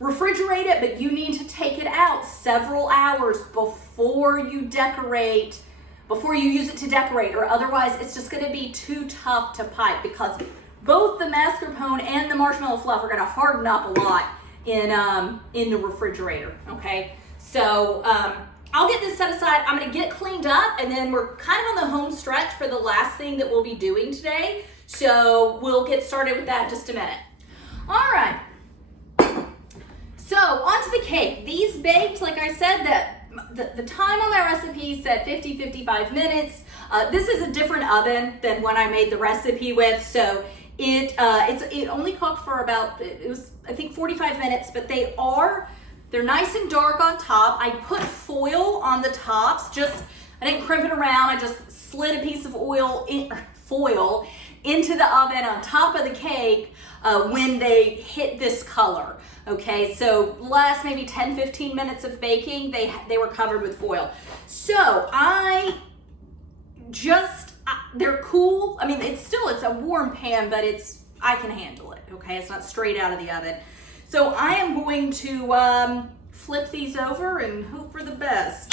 refrigerate it, but you need to take it out several hours before you decorate, before you use it to decorate, or otherwise it's just gonna be too tough to pipe because both the mascarpone and the marshmallow fluff are gonna harden up a lot in the refrigerator, okay? So I'll get this set aside. I'm gonna get cleaned up and then we're kind of on the home stretch for the last thing that we'll be doing today. So we'll get started with that in just a minute. All right. So onto the cake. These baked, like I said, that the time on my recipe said 50-55 minutes. This is a different oven than one I made the recipe with, so it only cooked for about, it was I think 45 minutes, but they're nice and dark on top. I put foil on the tops. I didn't crimp it around. I just slid a piece of foil into the oven on top of the cake when they hit this color. Okay, so last maybe 10-15 minutes of baking, they were covered with foil. So they're cool. I mean, it's a warm pan, but I can handle it, okay? It's not straight out of the oven. So I am going to flip these over and hope for the best.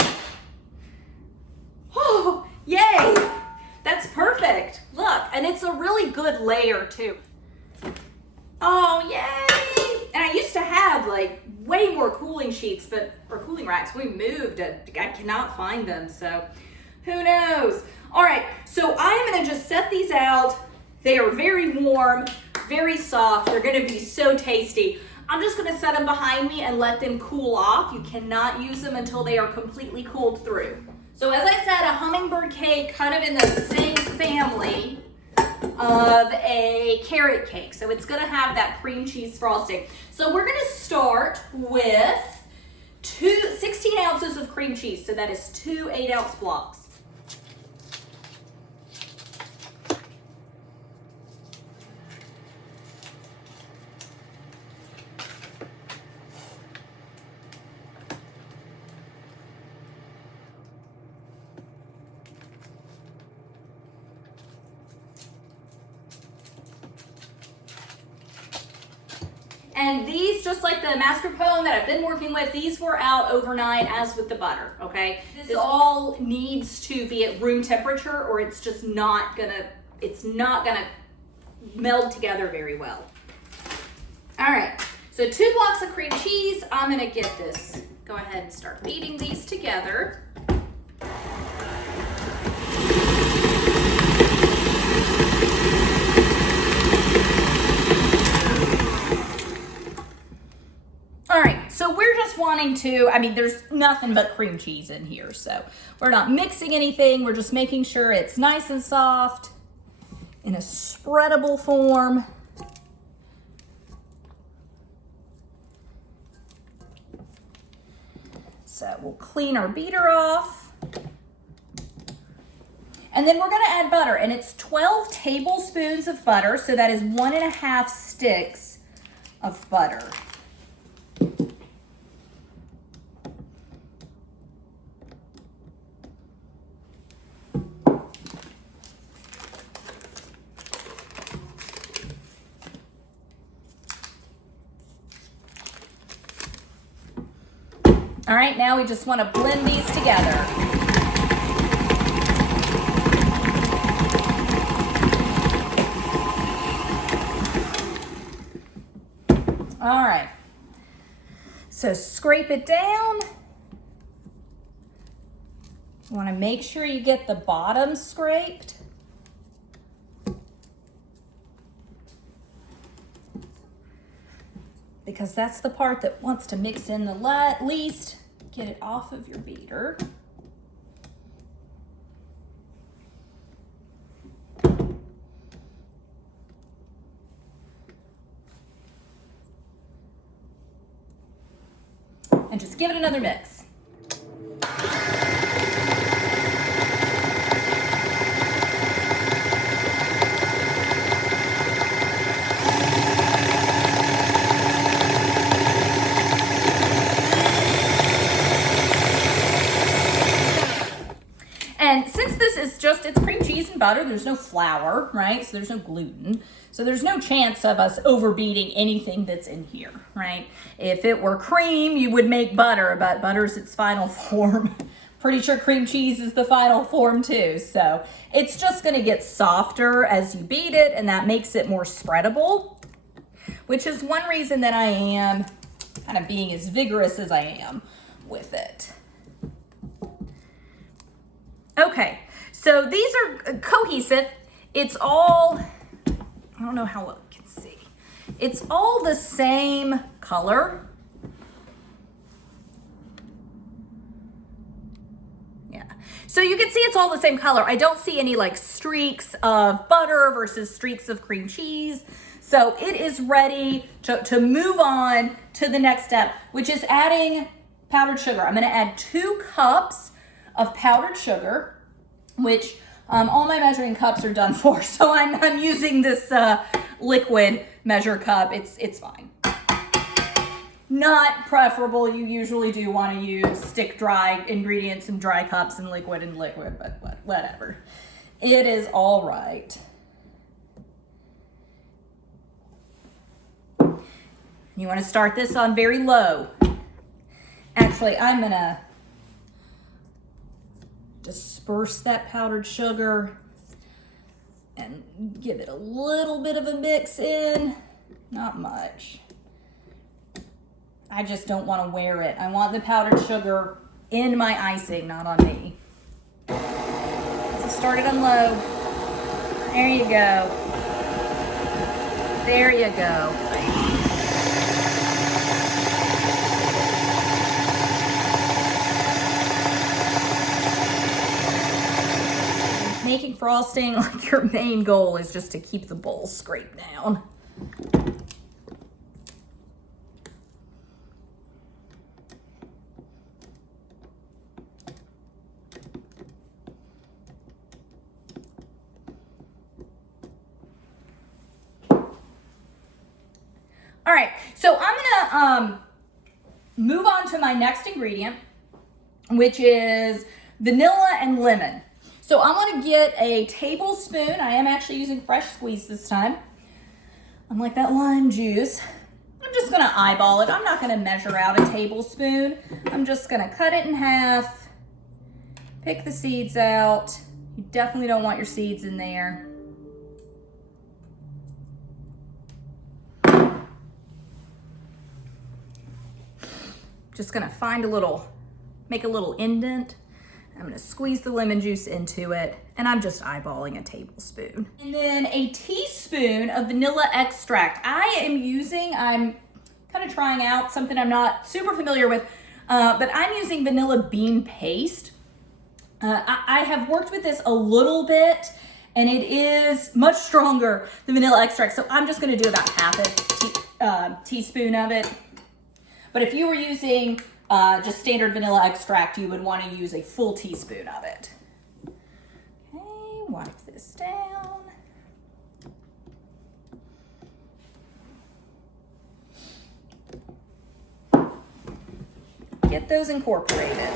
Oh, yay! That's perfect. Look, and it's a really good layer too. Oh, yay! And I used to have like way more cooling sheets, or cooling racks. We moved, I cannot find them, so who knows? All right, so I'm gonna just set these out. They are very warm, very soft. They're gonna be so tasty. I'm just gonna set them behind me and let them cool off. You cannot use them until they are completely cooled through. So as I said, a hummingbird cake kind of in the same family of a carrot cake. So it's gonna have that cream cheese frosting. So we're gonna start with 16 ounces of cream cheese. So that is 2 8-ounce blocks. And these, just like the mascarpone that I've been working with, these were out overnight as with the butter, okay? This all needs to be at room temperature or it's just not gonna meld together very well. All right, so 2 blocks of cream cheese. I'm gonna get this, go ahead and start beating these together. All right, so we're just wanting to, there's nothing but cream cheese in here, so we're not mixing anything. We're just making sure it's nice and soft in a spreadable form. So we'll clean our beater off. And then we're gonna add butter, and it's 12 tablespoons of butter, so that is 1.5 sticks of butter. All right, now we just want to blend these together. All right, so scrape it down. You want to make sure you get the bottom scraped. Because that's the part that wants to mix in the least. Get it off of your beater. And just give it another mix. And since this is just, it's cream cheese and butter, there's no flour, right? So there's no gluten. So there's no chance of us overbeating anything that's in here, right? If it were cream, you would make butter, but butter's its final form. Pretty sure cream cheese is the final form too. So it's just gonna get softer as you beat it, and that makes it more spreadable, which is one reason that I am kind of being as vigorous as I am with it. Okay, so these are cohesive. It's all, I don't know how well you can see. It's all the same color. Yeah, so you can see it's all the same color. I don't see any like streaks of butter versus streaks of cream cheese. So it is ready to move on to the next step, which is adding powdered sugar. I'm gonna add 2 cups of powdered sugar, which all my measuring cups are done for, so I'm using this liquid measure cup. It's fine. Not preferable. You usually do want to use stick dry ingredients and dry cups and liquid, but whatever. It is all right. You want to start this on very low. Actually, I'm gonna disperse that powdered sugar and give it a little bit of a mix in, not much. I just don't want to wear it. I want the powdered sugar in my icing, not on me. So start it on low. There you go. There you go. making frosting, like your main goal is just to keep the bowl scraped down. All right, so I'm gonna move on to my next ingredient, which is vanilla and lemon. So I want to get a tablespoon. I am actually using fresh squeeze this time. Unlike that lime juice. I'm just gonna eyeball it. I'm not gonna measure out a tablespoon. I'm just gonna cut it in half, pick the seeds out. You definitely don't want your seeds in there. Just gonna make a little indent. I'm gonna squeeze the lemon juice into it, and I'm just eyeballing a tablespoon. And then a teaspoon of vanilla extract. I'm kind of trying out something I'm not super familiar with, but I'm using vanilla bean paste. I have worked with this a little bit, and it is much stronger than vanilla extract, so I'm just gonna do about half a teaspoon of it. But if you were using just standard vanilla extract, you would want to use a full teaspoon of it. Okay, wipe this down. Get those incorporated.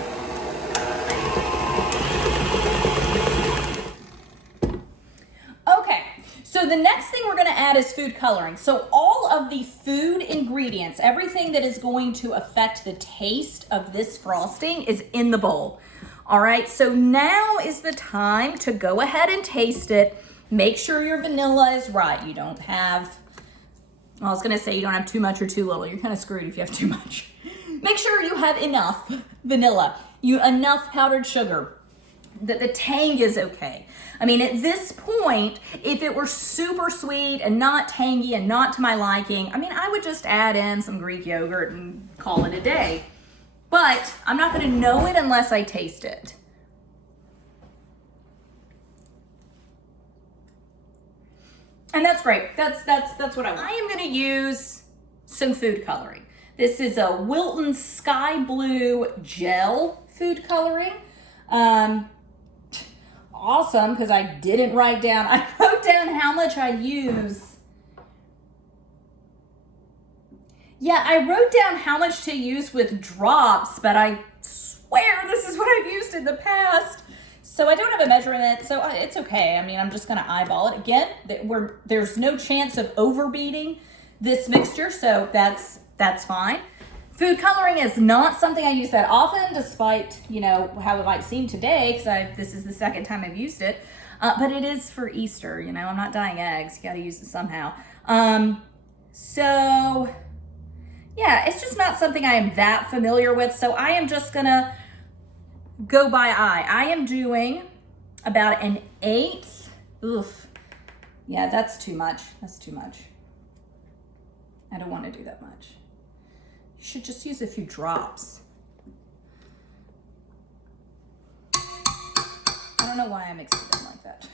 Okay, so the next thing we're going to add is food coloring. So all of the food ingredients, everything that is going to affect the taste of this frosting is in the bowl. All right, so now is the time to go ahead and taste it. Make sure your vanilla is right. You don't have, well, I was going to say you don't have too much or too little. You're kind of screwed if you have too much. Make sure you have enough vanilla, enough powdered sugar, that the tang is okay. I mean, at this point, if it were super sweet and not tangy and not to my liking, I mean, I would just add in some Greek yogurt and call it a day. But I'm not gonna know it unless I taste it. And that's great. That's what I want. I am gonna use some food coloring. This is a Wilton Sky Blue Gel food coloring. Awesome, because I didn't write down, I wrote down how much I use. Yeah, I wrote down how much to use with drops, but I swear this is what I've used in the past. So I don't have a measurement, so it's okay. I mean, I'm just gonna eyeball it. Again, there's no chance of overbeating this mixture, so that's fine. Food coloring is not something I use that often, despite, you know, how it might seem today, because this is the second time I've used it. But it is for Easter, you know, I'm not dyeing eggs. You gotta use it somehow. So, yeah, it's just not something I am that familiar with, so I am just gonna go by eye. I am doing about 1/8. Oof. Yeah, that's too much. That's too much. I don't want to do that much. You should just use a few drops. I don't know why I mixed it in like that.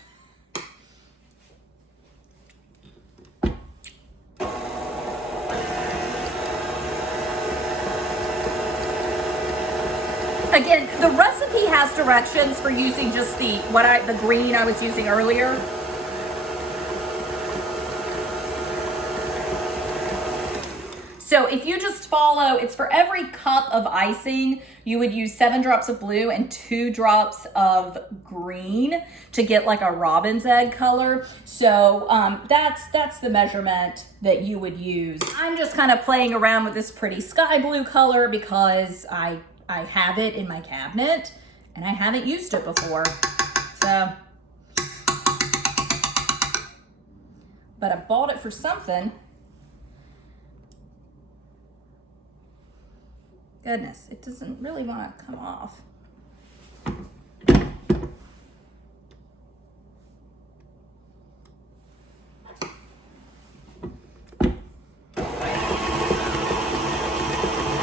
Again, the recipe has directions for using just the green I was using earlier. So if you just follow, it's for every cup of icing, you would use 7 drops of blue and 2 drops of green to get like a robin's egg color. So that's the measurement that you would use. I'm just kind of playing around with this pretty sky blue color because I have it in my cabinet and I haven't used it before. So, but I bought it for something. Goodness, it doesn't really want to come off.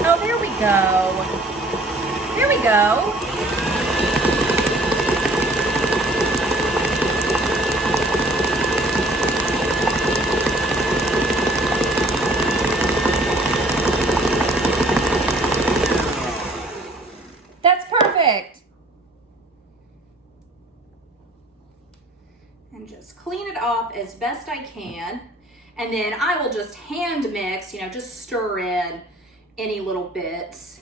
Oh, there we go. There we go. in. And then I will just hand mix, you know, just stir in any little bits.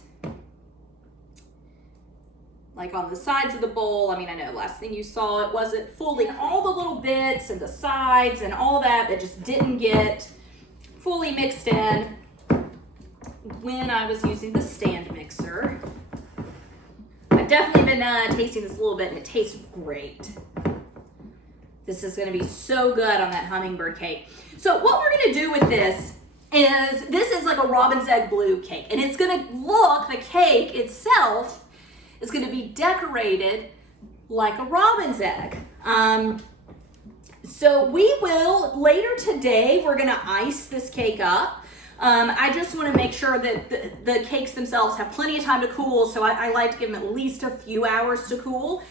Like on the sides of the bowl. I mean, I know last thing you saw, it wasn't fully all the little bits and the sides and all that just didn't get fully mixed in when I was using the stand mixer. I've definitely been tasting this a little bit and it tastes great. This is gonna be so good on that hummingbird cake. So what we're gonna do with this is like a robin's egg blue cake, and it's gonna look, the cake itself is going to be decorated like a robin's egg. So we will, later today, we're going to ice this cake up. I just want to make sure that the cakes themselves have plenty of time to cool, so I like to give them at least a few hours to cool.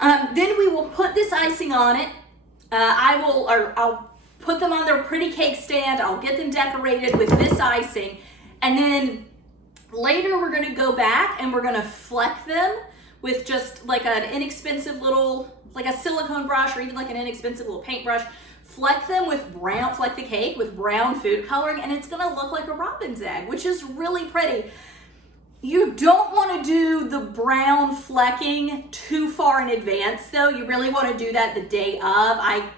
Then we will put this icing on it. I'll put them on their pretty cake stand. I'll get them decorated with this icing, and then later we're gonna go back and we're gonna fleck them with just like an inexpensive little, like a silicone brush or even like an inexpensive little paintbrush. Fleck them with brown, fleck the cake with brown food coloring, and it's gonna look like a robin's egg, which is really pretty. You don't wanna do the brown flecking too far in advance though. You really wanna do that the day of. I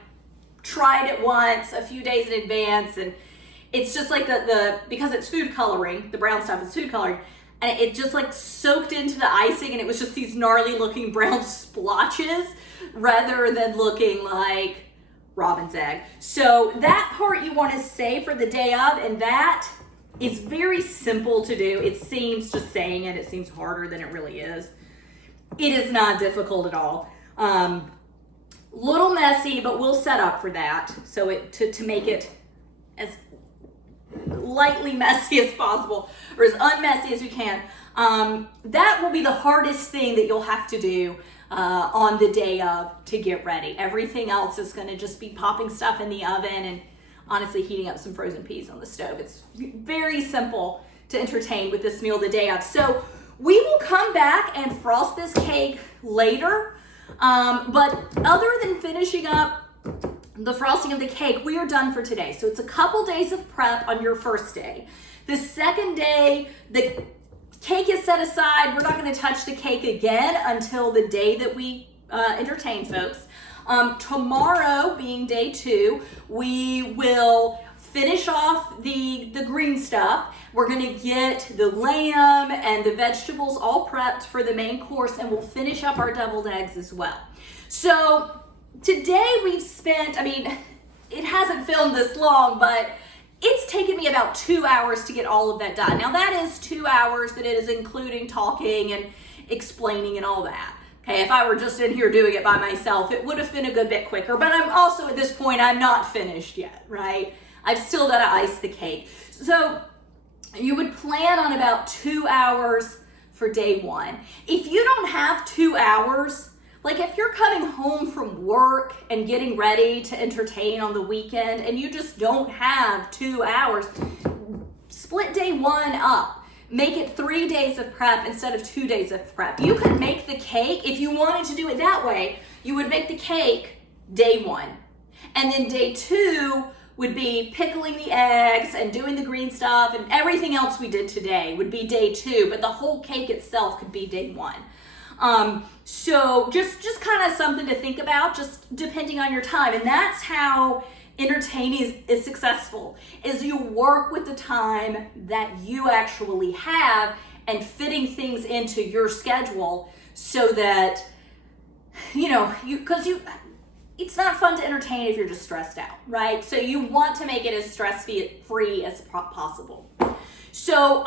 tried it once, a few days in advance, and it's just like because it's food coloring, the brown stuff is food coloring, and it just like soaked into the icing, and it was just these gnarly looking brown splotches rather than looking like robin's egg. So that part you want to save for the day of, and that is very simple to do. It seems, just saying it, it seems harder than it really is. It is not difficult at all. Little messy, but we'll set up for that. So to make it as lightly messy as possible, or as unmessy as we can. That will be the hardest thing that you'll have to do on the day of to get ready. Everything else is going to just be popping stuff in the oven and honestly heating up some frozen peas on the stove. It's very simple to entertain with this meal the day of. So we will come back and frost this cake later, but other than finishing up the frosting of the cake, we are done for today. So it's a couple days of prep on your first day. The second day, the cake is set aside. We're not going to touch the cake again until the day that we entertain folks. Tomorrow, being day 2, we will finish off the green stuff. We're going to get the lamb and the vegetables all prepped for the main course, and we'll finish up our deviled eggs as well. So today we've spent, I mean, it hasn't filmed this long, but it's taken me about 2 hours to get all of that done. Now that is 2 hours that it is including talking and explaining and all that. Okay, if I were just in here doing it by myself, it would have been a good bit quicker, but I'm also at this point, I'm not finished yet, right? I've still got to ice the cake. So you would plan on about 2 hours for day 1. If you don't have 2 hours, like if you're coming home from work and getting ready to entertain on the weekend and you just don't have 2 hours, split day 1 up. Make it 3 days of prep instead of 2 days of prep. You could make the cake, if you wanted to do it that way, you would make the cake day 1. And then day 2 would be pickling the eggs and doing the green stuff, and everything else we did today would be day 2, but the whole cake itself could be day 1. So just kind of something to think about, just depending on your time. And that's how entertaining is successful, is you work with the time that you actually have and fitting things into your schedule so that, it's not fun to entertain if you're just stressed out, right? So you want to make it as stress-free as possible. So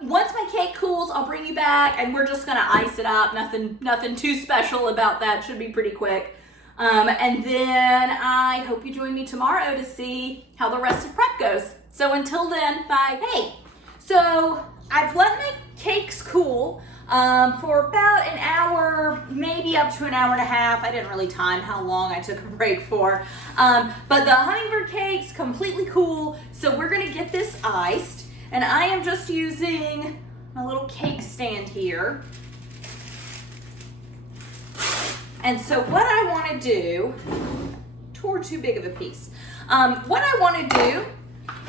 once my cake cools, I'll bring you back and we're just gonna ice it up. Nothing too special about that, should be pretty quick. And then I hope you join me tomorrow to see how the rest of prep goes. So until then, bye. Hey, so I've let my cakes cool for about an hour, maybe up to an hour and a half. I didn't really time how long I took a break for. But the hummingbird cake's completely cool. So we're gonna get this iced. And I am just using a little cake stand here. And so what I want to do, too big of a piece. What I want to do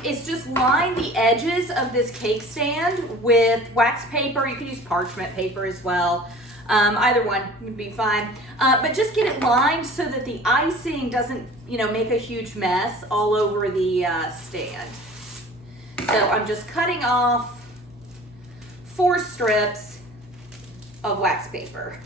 is just line the edges of this cake stand with wax paper. You can use parchment paper as well. Either one would be fine. But just get it lined so that the icing doesn't, make a huge mess all over the stand. So I'm just cutting off 4 strips of wax paper.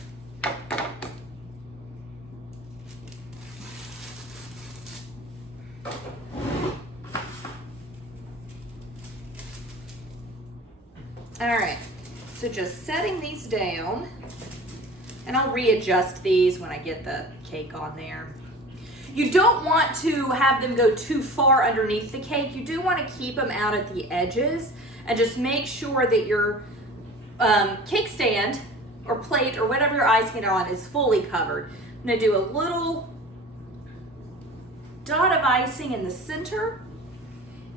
All right, so just setting these down, and I'll readjust these when I get the cake on there. You don't want to have them go too far underneath the cake. You do want to keep them out at the edges, and just make sure that your cake stand or plate or whatever you're icing it on is fully covered. I'm going to do a little dot of icing in the center,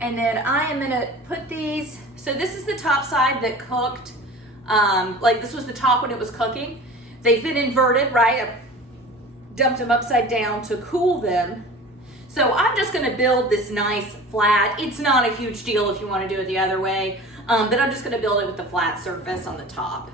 and then I am going to put these. So this is the top side that cooked, like this was the top when it was cooking. They've been inverted, right? I dumped them upside down to cool them. So I'm just gonna build this nice flat. It's not a huge deal if you wanna do it the other way, but I'm just gonna build it with the flat surface on the top.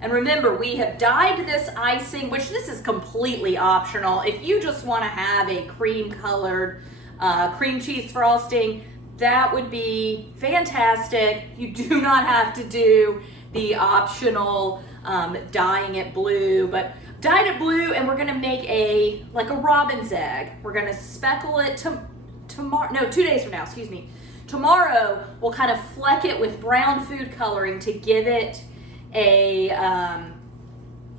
And remember, we have dyed this icing, which this is completely optional. If you just wanna have a cream colored cream cheese frosting, that would be fantastic. You do not have to do the optional dyeing it blue, but dyed it blue, and we're gonna make like a robin's egg. We're gonna speckle it tomorrow, no, 2 days from now, excuse me. Tomorrow, we'll kind of fleck it with brown food coloring to give it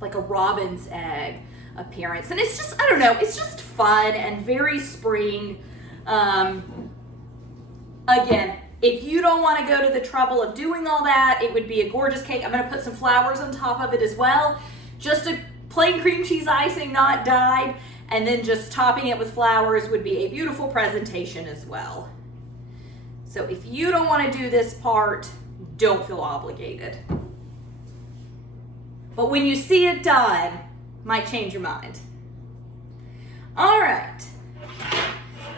like a robin's egg appearance. And it's just, I don't know, it's just fun and very spring. Again, if you don't want to go to the trouble of doing all that, it would be a gorgeous cake. I'm going to put some flowers on top of it as well. Just a plain cream cheese icing, not dyed, and then just topping it with flowers would be a beautiful presentation as well. So if you don't want to do this part, don't feel obligated. But when you see it done, might change your mind. All right.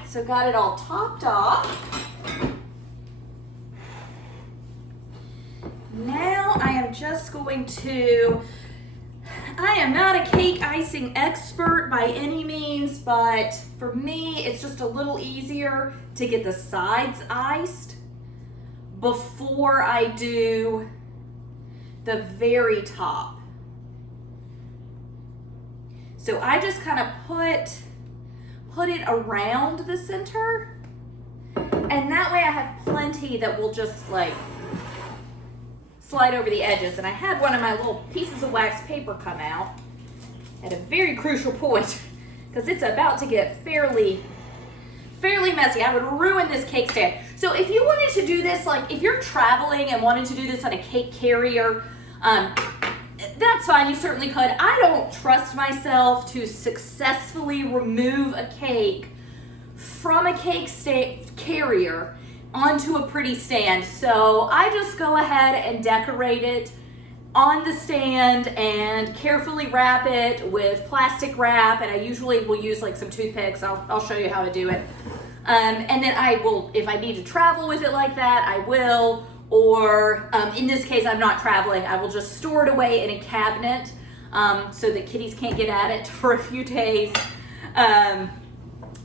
So got it all topped off. Now I am just going to, I am not a cake icing expert by any means, but for me, it's just a little easier to get the sides iced before I do the very top. So I just kind of put it around the center, and that way I have plenty that will just like slide over the edges. And I had one of my little pieces of wax paper come out at a very crucial point because it's about to get fairly messy. I would ruin this cake stand. So if you wanted to do this, like if you're traveling and wanted to do this on a cake carrier, that's fine, you certainly could. I don't trust myself to successfully remove a cake from a cake carrier onto a pretty stand. So I just go ahead and decorate it on the stand and carefully wrap it with plastic wrap, and I usually will use like some toothpicks. I'll show you how to do it. And then I will, if I need to travel with it like that, I will. Or in this case, I'm not traveling. I will just store it away in a cabinet so that kitties can't get at it for a few days. But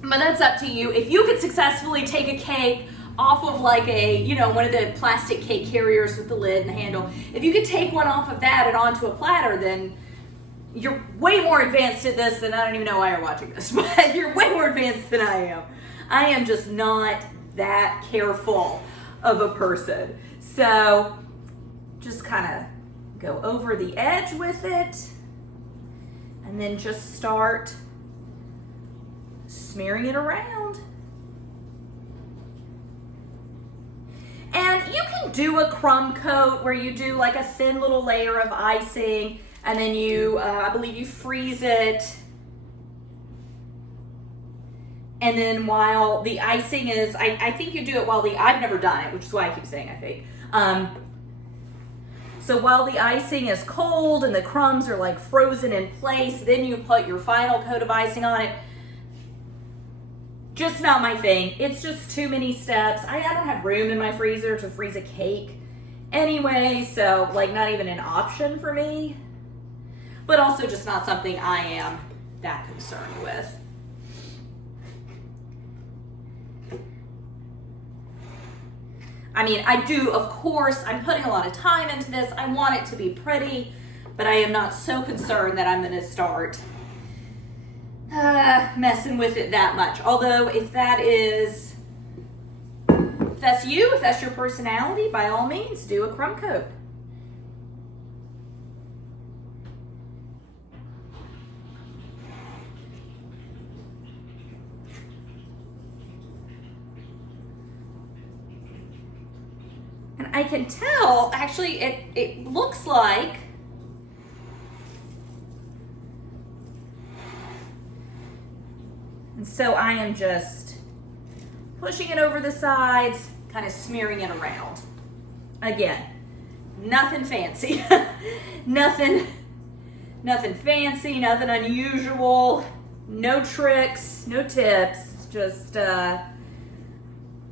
that's up to you. If you could successfully take a cake off of like one of the plastic cake carriers with the lid and the handle, if you could take one off of that and onto a platter, then you're way more advanced at this than, I don't even know why you're watching this, but you're way more advanced than I am. I am just not that careful of a person. So just kind of go over the edge with it and then just start smearing it around. And you can do a crumb coat where you do like a thin little layer of icing and then you, I believe you freeze it. And then while the icing is, I think you do it while I've never done it, which is why I keep saying I think. So while the icing is cold and the crumbs are like frozen in place, then you put your final coat of icing on it. Just not my thing. It's just too many steps. I don't have room in my freezer to freeze a cake anyway, so like not even an option for me. But also just not something I am that concerned with. I mean, I do, of course, I'm putting a lot of time into this. I want it to be pretty, but I am not so concerned that I'm gonna start messing with it that much. Although if that's you, if that's your personality, by all means, do a crumb coat. And I can tell, actually, it looks like and so I am just pushing it over the sides, kind of smearing it around. Again, nothing fancy. nothing fancy, nothing unusual, no tricks, no tips, just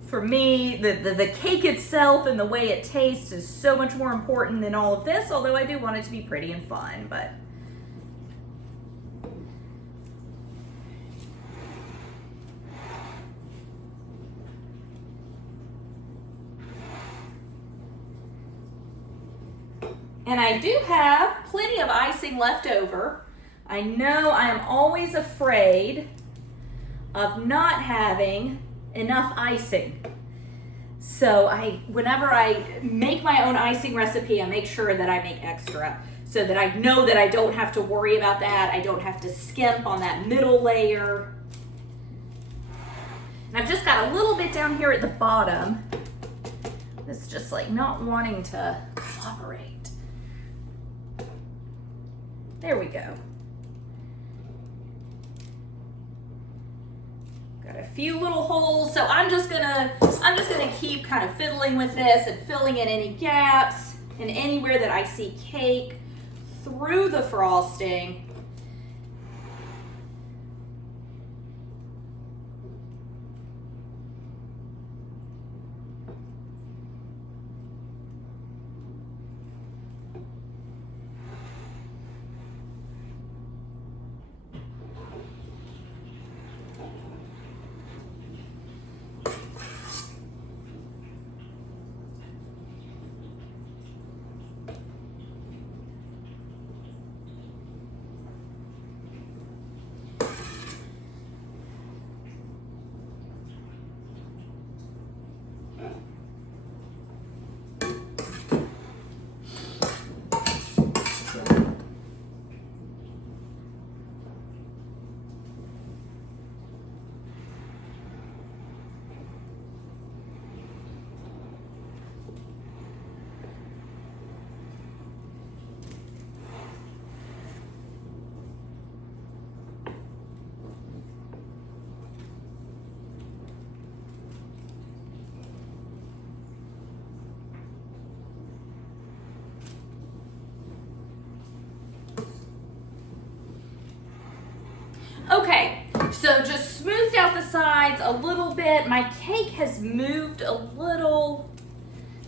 for me, the cake itself and the way it tastes is so much more important than all of this, although I do want it to be pretty and fun, but and I do have plenty of icing left over. I know I am always afraid of not having enough icing. So whenever I make my own icing recipe, I make sure that I make extra so that I know that I don't have to worry about that. I don't have to skimp on that middle layer. And I've just got a little bit down here at the bottom. It's just like not wanting to cooperate. There we go. Got a few little holes, so I'm just gonna keep kind of fiddling with this and filling in any gaps and anywhere that I see cake through the frosting. Okay, so just smoothed out the sides a little bit. My cake has moved a little,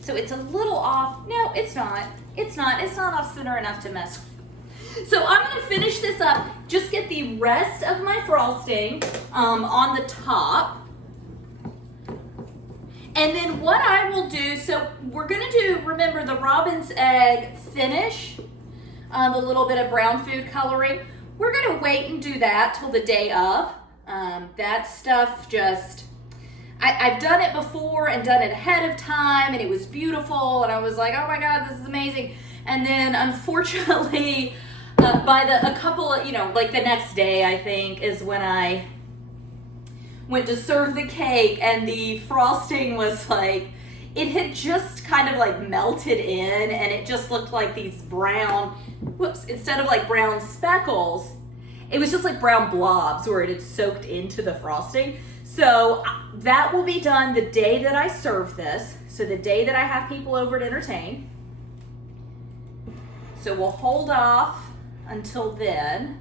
so it's a little off. No, it's not. It's not off center enough to mess with. So I'm gonna finish this up, just get the rest of my frosting on the top. And then what I will do, so we're gonna do, remember the robin's egg finish, the little bit of brown food coloring. We're gonna wait and do that till the day of. That stuff just, I've done it before and done it ahead of time and it was beautiful and I was like, oh my God, this is amazing. And then unfortunately, by a couple of, like the next day I think is when I went to serve the cake and the frosting was like, it had just kind of like melted in and it just looked like these brown, instead of like brown speckles, it was just like brown blobs where it had soaked into the frosting. So that will be done the day that I serve this. So the day that I have people over to entertain. So we'll hold off until then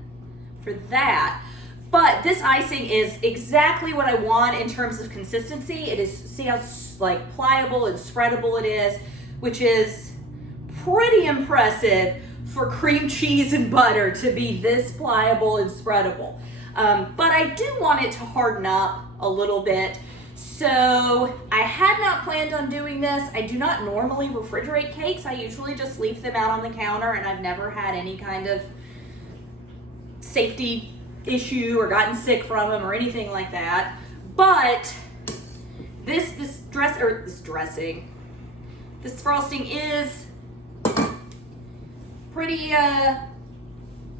for that. But this icing is exactly what I want in terms of consistency. It is, see how like pliable and spreadable it is, which is pretty impressive for cream cheese and butter to be this pliable and spreadable. But I do want it to harden up a little bit. So I had not planned on doing this. I do not normally refrigerate cakes. I usually just leave them out on the counter, and I've never had any kind of safety issue or gotten sick from them or anything like that. But this frosting is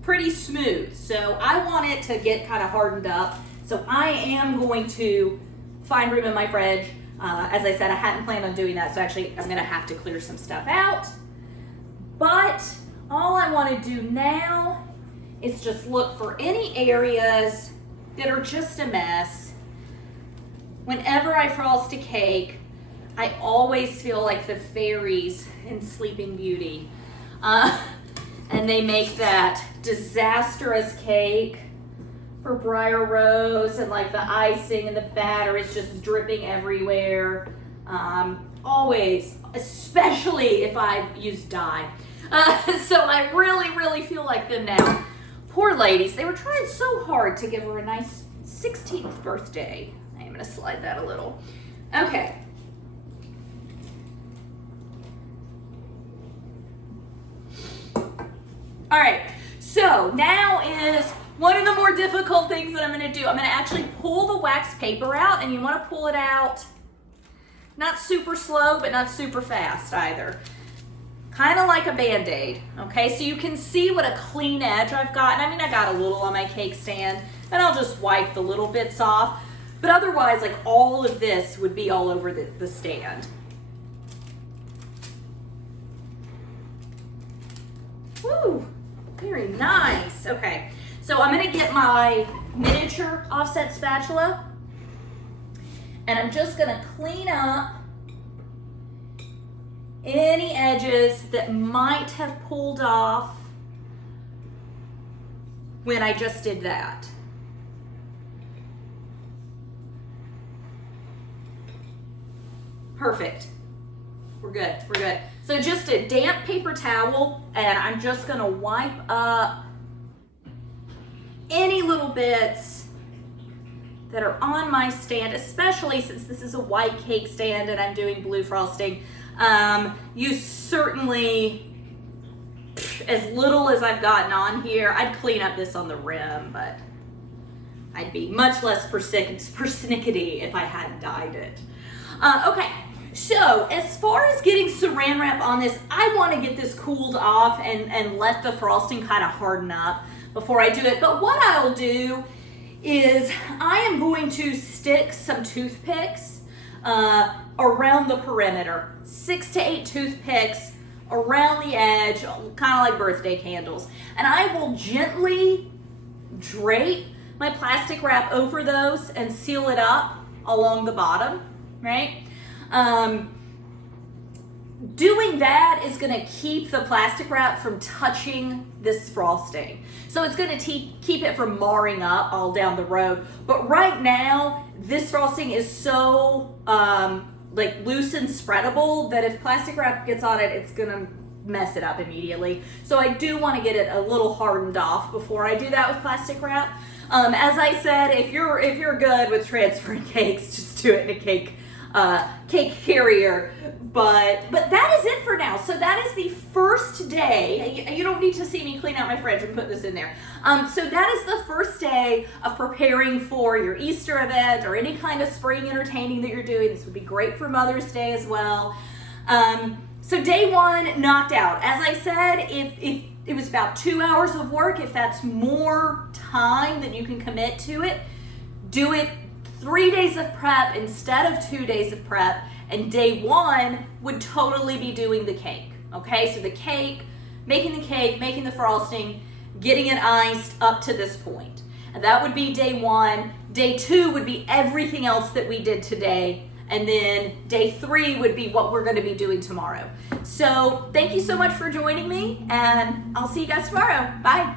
pretty smooth. So I want it to get kind of hardened up. So I am going to find room in my fridge. As I said, I hadn't planned on doing that, so actually I'm gonna have to clear some stuff out. But all I wanna do now is just look for any areas that are just a mess. Whenever I frost a cake, I always feel like the fairies in Sleeping Beauty. And they make that disastrous cake for Briar Rose, and like the icing and the batter is just dripping everywhere. Always, especially if I've used dye. So I really feel like them now. Poor ladies, they were trying so hard to give her a nice 16th birthday. I'm gonna slide that a little. Okay. All right, so now is one of the more difficult things that I'm gonna do. I'm gonna actually pull the wax paper out, and you wanna pull it out not super slow, but not super fast either. Kind of like a Band-Aid, okay? So you can see what a clean edge I've gotten. I mean, I got a little on my cake stand, and I'll just wipe the little bits off. But otherwise, like all of this would be all over the stand. Woo, very nice. Okay, so I'm gonna get my miniature offset spatula, and I'm just gonna clean up any edges that might have pulled off when I just did that. Perfect. We're good, we're good. So just a damp paper towel, and I'm just gonna wipe up any little bits that are on my stand, especially since this is a white cake stand and I'm doing blue frosting. You certainly, as little as I've gotten on here, I'd clean up this on the rim, but I'd be much less persnickety if I hadn't dyed it. Okay, so as far as getting saran wrap on this, I want to get this cooled off and let the frosting kind of harden up before I do it. But what I'll do is I am going to stick some toothpicks around the perimeter. 6 to 8 toothpicks around the edge, kind of like birthday candles. And I will gently drape my plastic wrap over those and seal it up along the bottom, right? Doing that is gonna keep the plastic wrap from touching this frosting. So it's gonna keep it from marring up all down the road. But right now, this frosting is so like loose and spreadable that if plastic wrap gets on it, it's gonna mess it up immediately. So I do wanna get it a little hardened off before I do that with plastic wrap. As I said, if you're good with transferring cakes, just do it in a cake carrier. But that is it for now. So that is the first day. You don't need to see me clean out my fridge and put this in there. So that is the first day of preparing for your Easter event or any kind of spring entertaining that you're doing. This would be great for Mother's Day as well. So day one, knocked out. As I said, if it was about 2 hours of work, if that's more time than you can commit to it, do it 3 days of prep instead of 2 days of prep, and day one would totally be doing the cake, okay? So the cake, making the frosting, getting it iced up to this point. And that would be day one. Day two would be everything else that we did today And then day 3 would be what we're going to be doing tomorrow. So thank you so much for joining me, and I'll see you guys tomorrow. Bye.